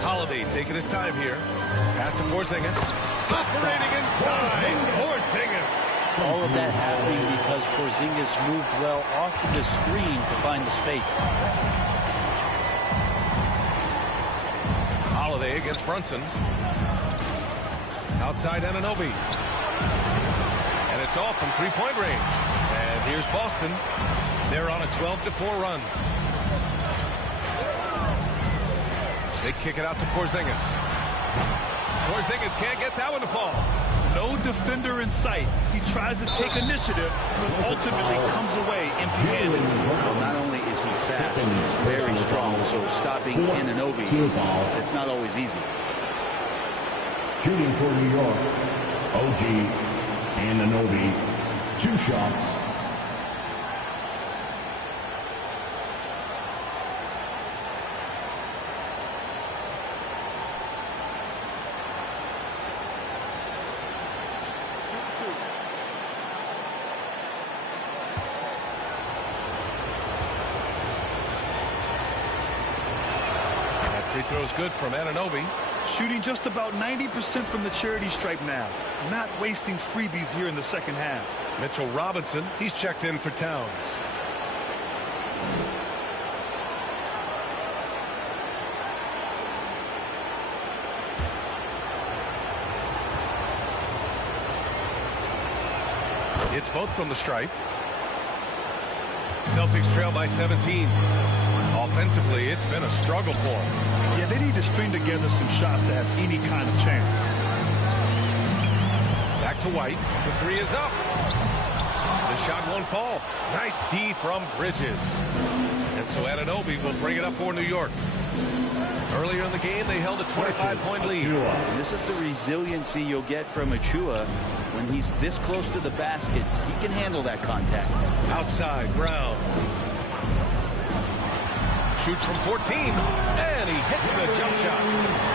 Holiday taking his time here. Pass to Porzingis. Operating inside. Porzingis. All of that happening because Porzingis moved well off of the screen to find the space. Holiday against Brunson. Outside Anunoby. And it's off from three-point range. And here's Boston. They're on a 12-4 run. They kick it out to Porzingis. Porzingis can't get that one to fall. No defender in sight. He tries to take initiative, but ultimately comes away empty-handed. Well, not only is he fast, he's very strong, so stopping Anunoby, it's not always easy. Shooting for New York, OG Anunoby, 2 shots. Free throw's good from Anunoby. Shooting just about 90% from the charity stripe now. Not wasting freebies here in the second half. Mitchell Robinson, he's checked in for Towns. It's both from the stripe. Celtics trail by 17. Offensively, it's been a struggle for them. Yeah, they need to string together some shots to have any kind of chance. Back to White. The three is up. The shot won't fall. Nice D from Bridges. And so Anunoby will bring it up for New York. Earlier in the game, they held a 25-point lead. And this is the resiliency you'll get from Achua. When he's this close to the basket, he can handle that contact. Outside, Brown. Shoots from 14, and he hits the jump shot.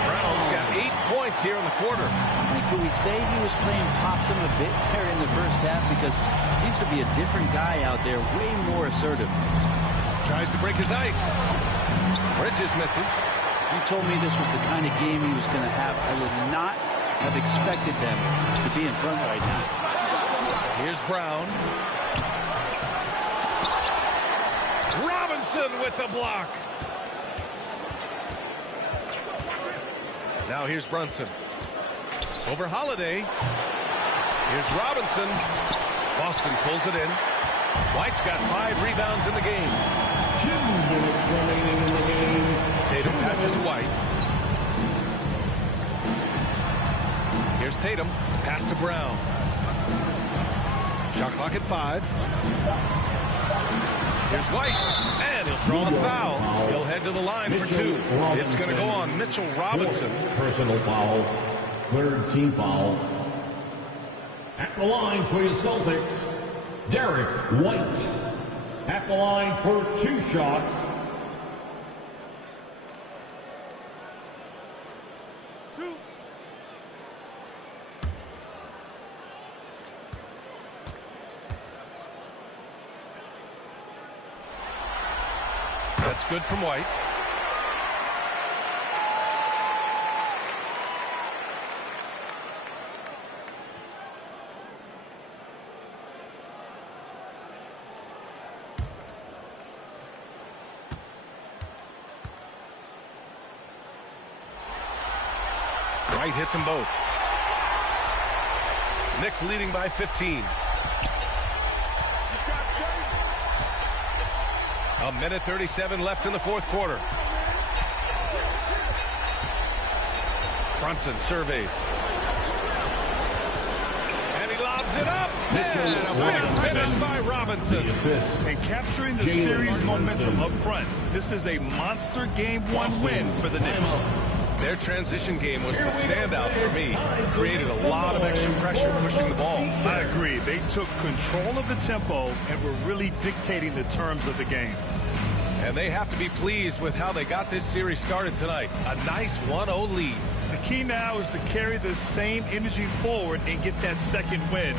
Brown's got 8 points here in the quarter. And can we say he was playing possum a bit there in the first half? Because he seems to be a different guy out there, way more assertive. Tries to break his ice. Bridges misses. If you told me this was the kind of game he was going to have, I would not have expected them to be in front right now. Here's Brown. Robinson with the block. Now here's Brunson. Over Holiday. Here's Robinson. Boston pulls it in. White's got 5 rebounds in the game. 2 minutes remaining in the game. Tatum passes to White. Here's Tatum. Pass to Brown. Shot clock at 5. Here's White, and he'll draw the foul. He'll head to the line for 2. It's going to go on Mitchell Robinson. Personal foul, 3rd team foul. At the line for your Celtics, Derek White. At the line for 2 shots. That's good from White. White hits them both. Knicks leading by 15. A minute 37 left in the fourth quarter. Brunson surveys. And he lobs it up. And a big finish by Robinson. And capturing the series momentum up front. This is a monster Game 1 win for the Knicks. Their transition game was the standout for me. Created a lot of extra pressure pushing the ball. I agree. They took control of the tempo and were really dictating the terms of the game. And they have to be pleased with how they got this series started tonight. A nice 1-0 lead. The key now is to carry the same energy forward and get that second win.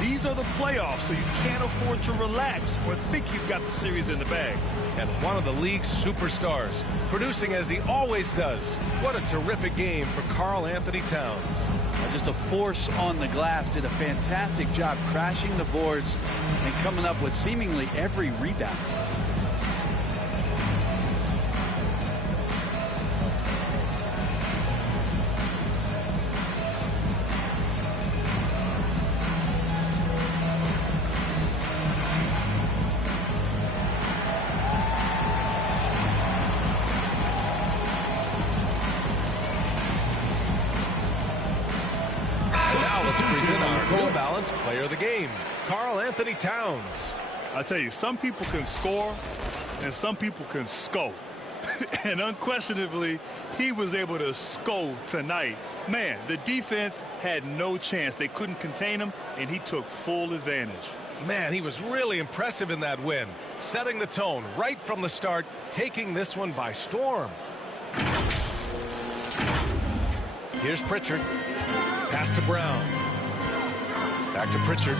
These are the playoffs, so you can't afford to relax or think you've got the series in the bag. And one of the league's superstars, producing as he always does. What a terrific game for Karl Anthony Towns. Just a force on the glass, did a fantastic job crashing the boards and coming up with seemingly every rebound. Player of the game, Karl Anthony Towns. I tell you, some people can score and some people can score. And unquestionably, he was able to score tonight. Man, the defense had no chance. They couldn't contain him, and he took full advantage. Man, he was really impressive in that win, setting the tone right from the start, taking this one by storm. Here's Pritchard. Pass to Brown. Back to Pritchard.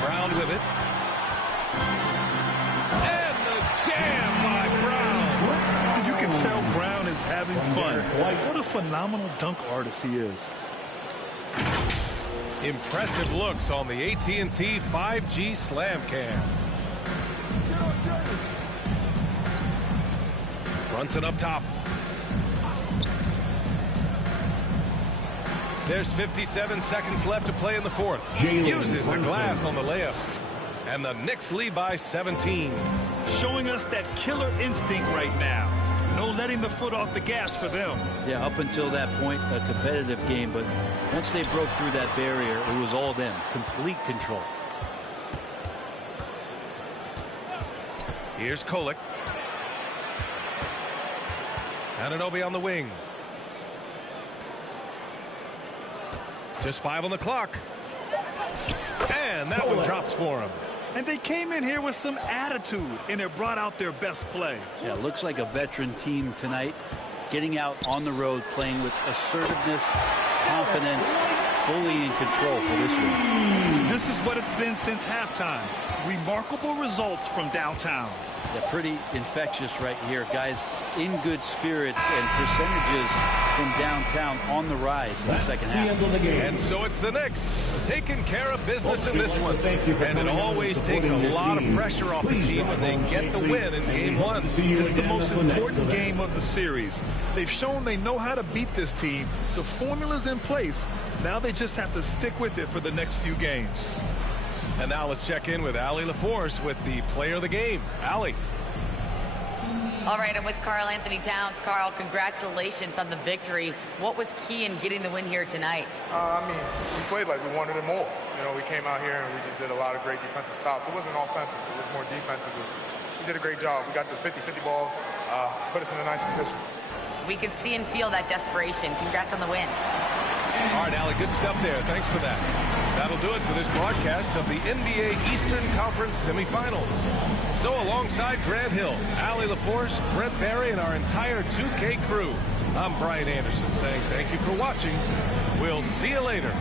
Brown with it. And the jam by Brown. You can tell Brown is having fun. What a phenomenal dunk artist he is. Impressive looks on the AT&T 5G Slam Cam. Brunson up top. There's 57 seconds left to play in the fourth. Uses the glass on the layup. And the Knicks lead by 17. Showing us that killer instinct right now. No letting the foot off the gas for them. Yeah, up until that point, a competitive game. But once they broke through that barrier, it was all them. Complete control. Here's Kolek. Anunoby on the wing. Just 5 on the clock. And that one drops for him. And they came in here with some attitude, and it brought out their best play. Yeah, looks like a veteran team tonight, getting out on the road, playing with assertiveness, confidence, fully in control for this one. This is what it's been since halftime. Remarkable results from downtown. Yeah, pretty infectious right here. Guys in good spirits and percentages from downtown on the rise in the second half. And so it's the Knicks taking care of business in this one. And it always takes a lot of pressure off the team when they get the win in game one. It's the most important game of the series. They've shown they know how to beat this team. The formula's in place. Now they just have to stick with it for the next few games. And now let's check in with Allie LaForce with the player of the game. Allie. All right, I'm with Karl Anthony Towns. Karl, congratulations on the victory. What was key in getting the win here tonight? I mean, we played like we wanted it more. You know, we came out here and we just did a lot of great defensive stops. It wasn't offensive. It was more defensive. We did a great job. We got those 50-50 balls, put us in a nice position. We can see and feel that desperation. Congrats on the win. All right, Allie, good stuff there. Thanks for that. That'll do it for this broadcast of the NBA Eastern Conference Semifinals. So alongside Grant Hill, Allie LaForce, Brent Barry, and our entire 2K crew, I'm Brian Anderson saying thank you for watching. We'll see you later.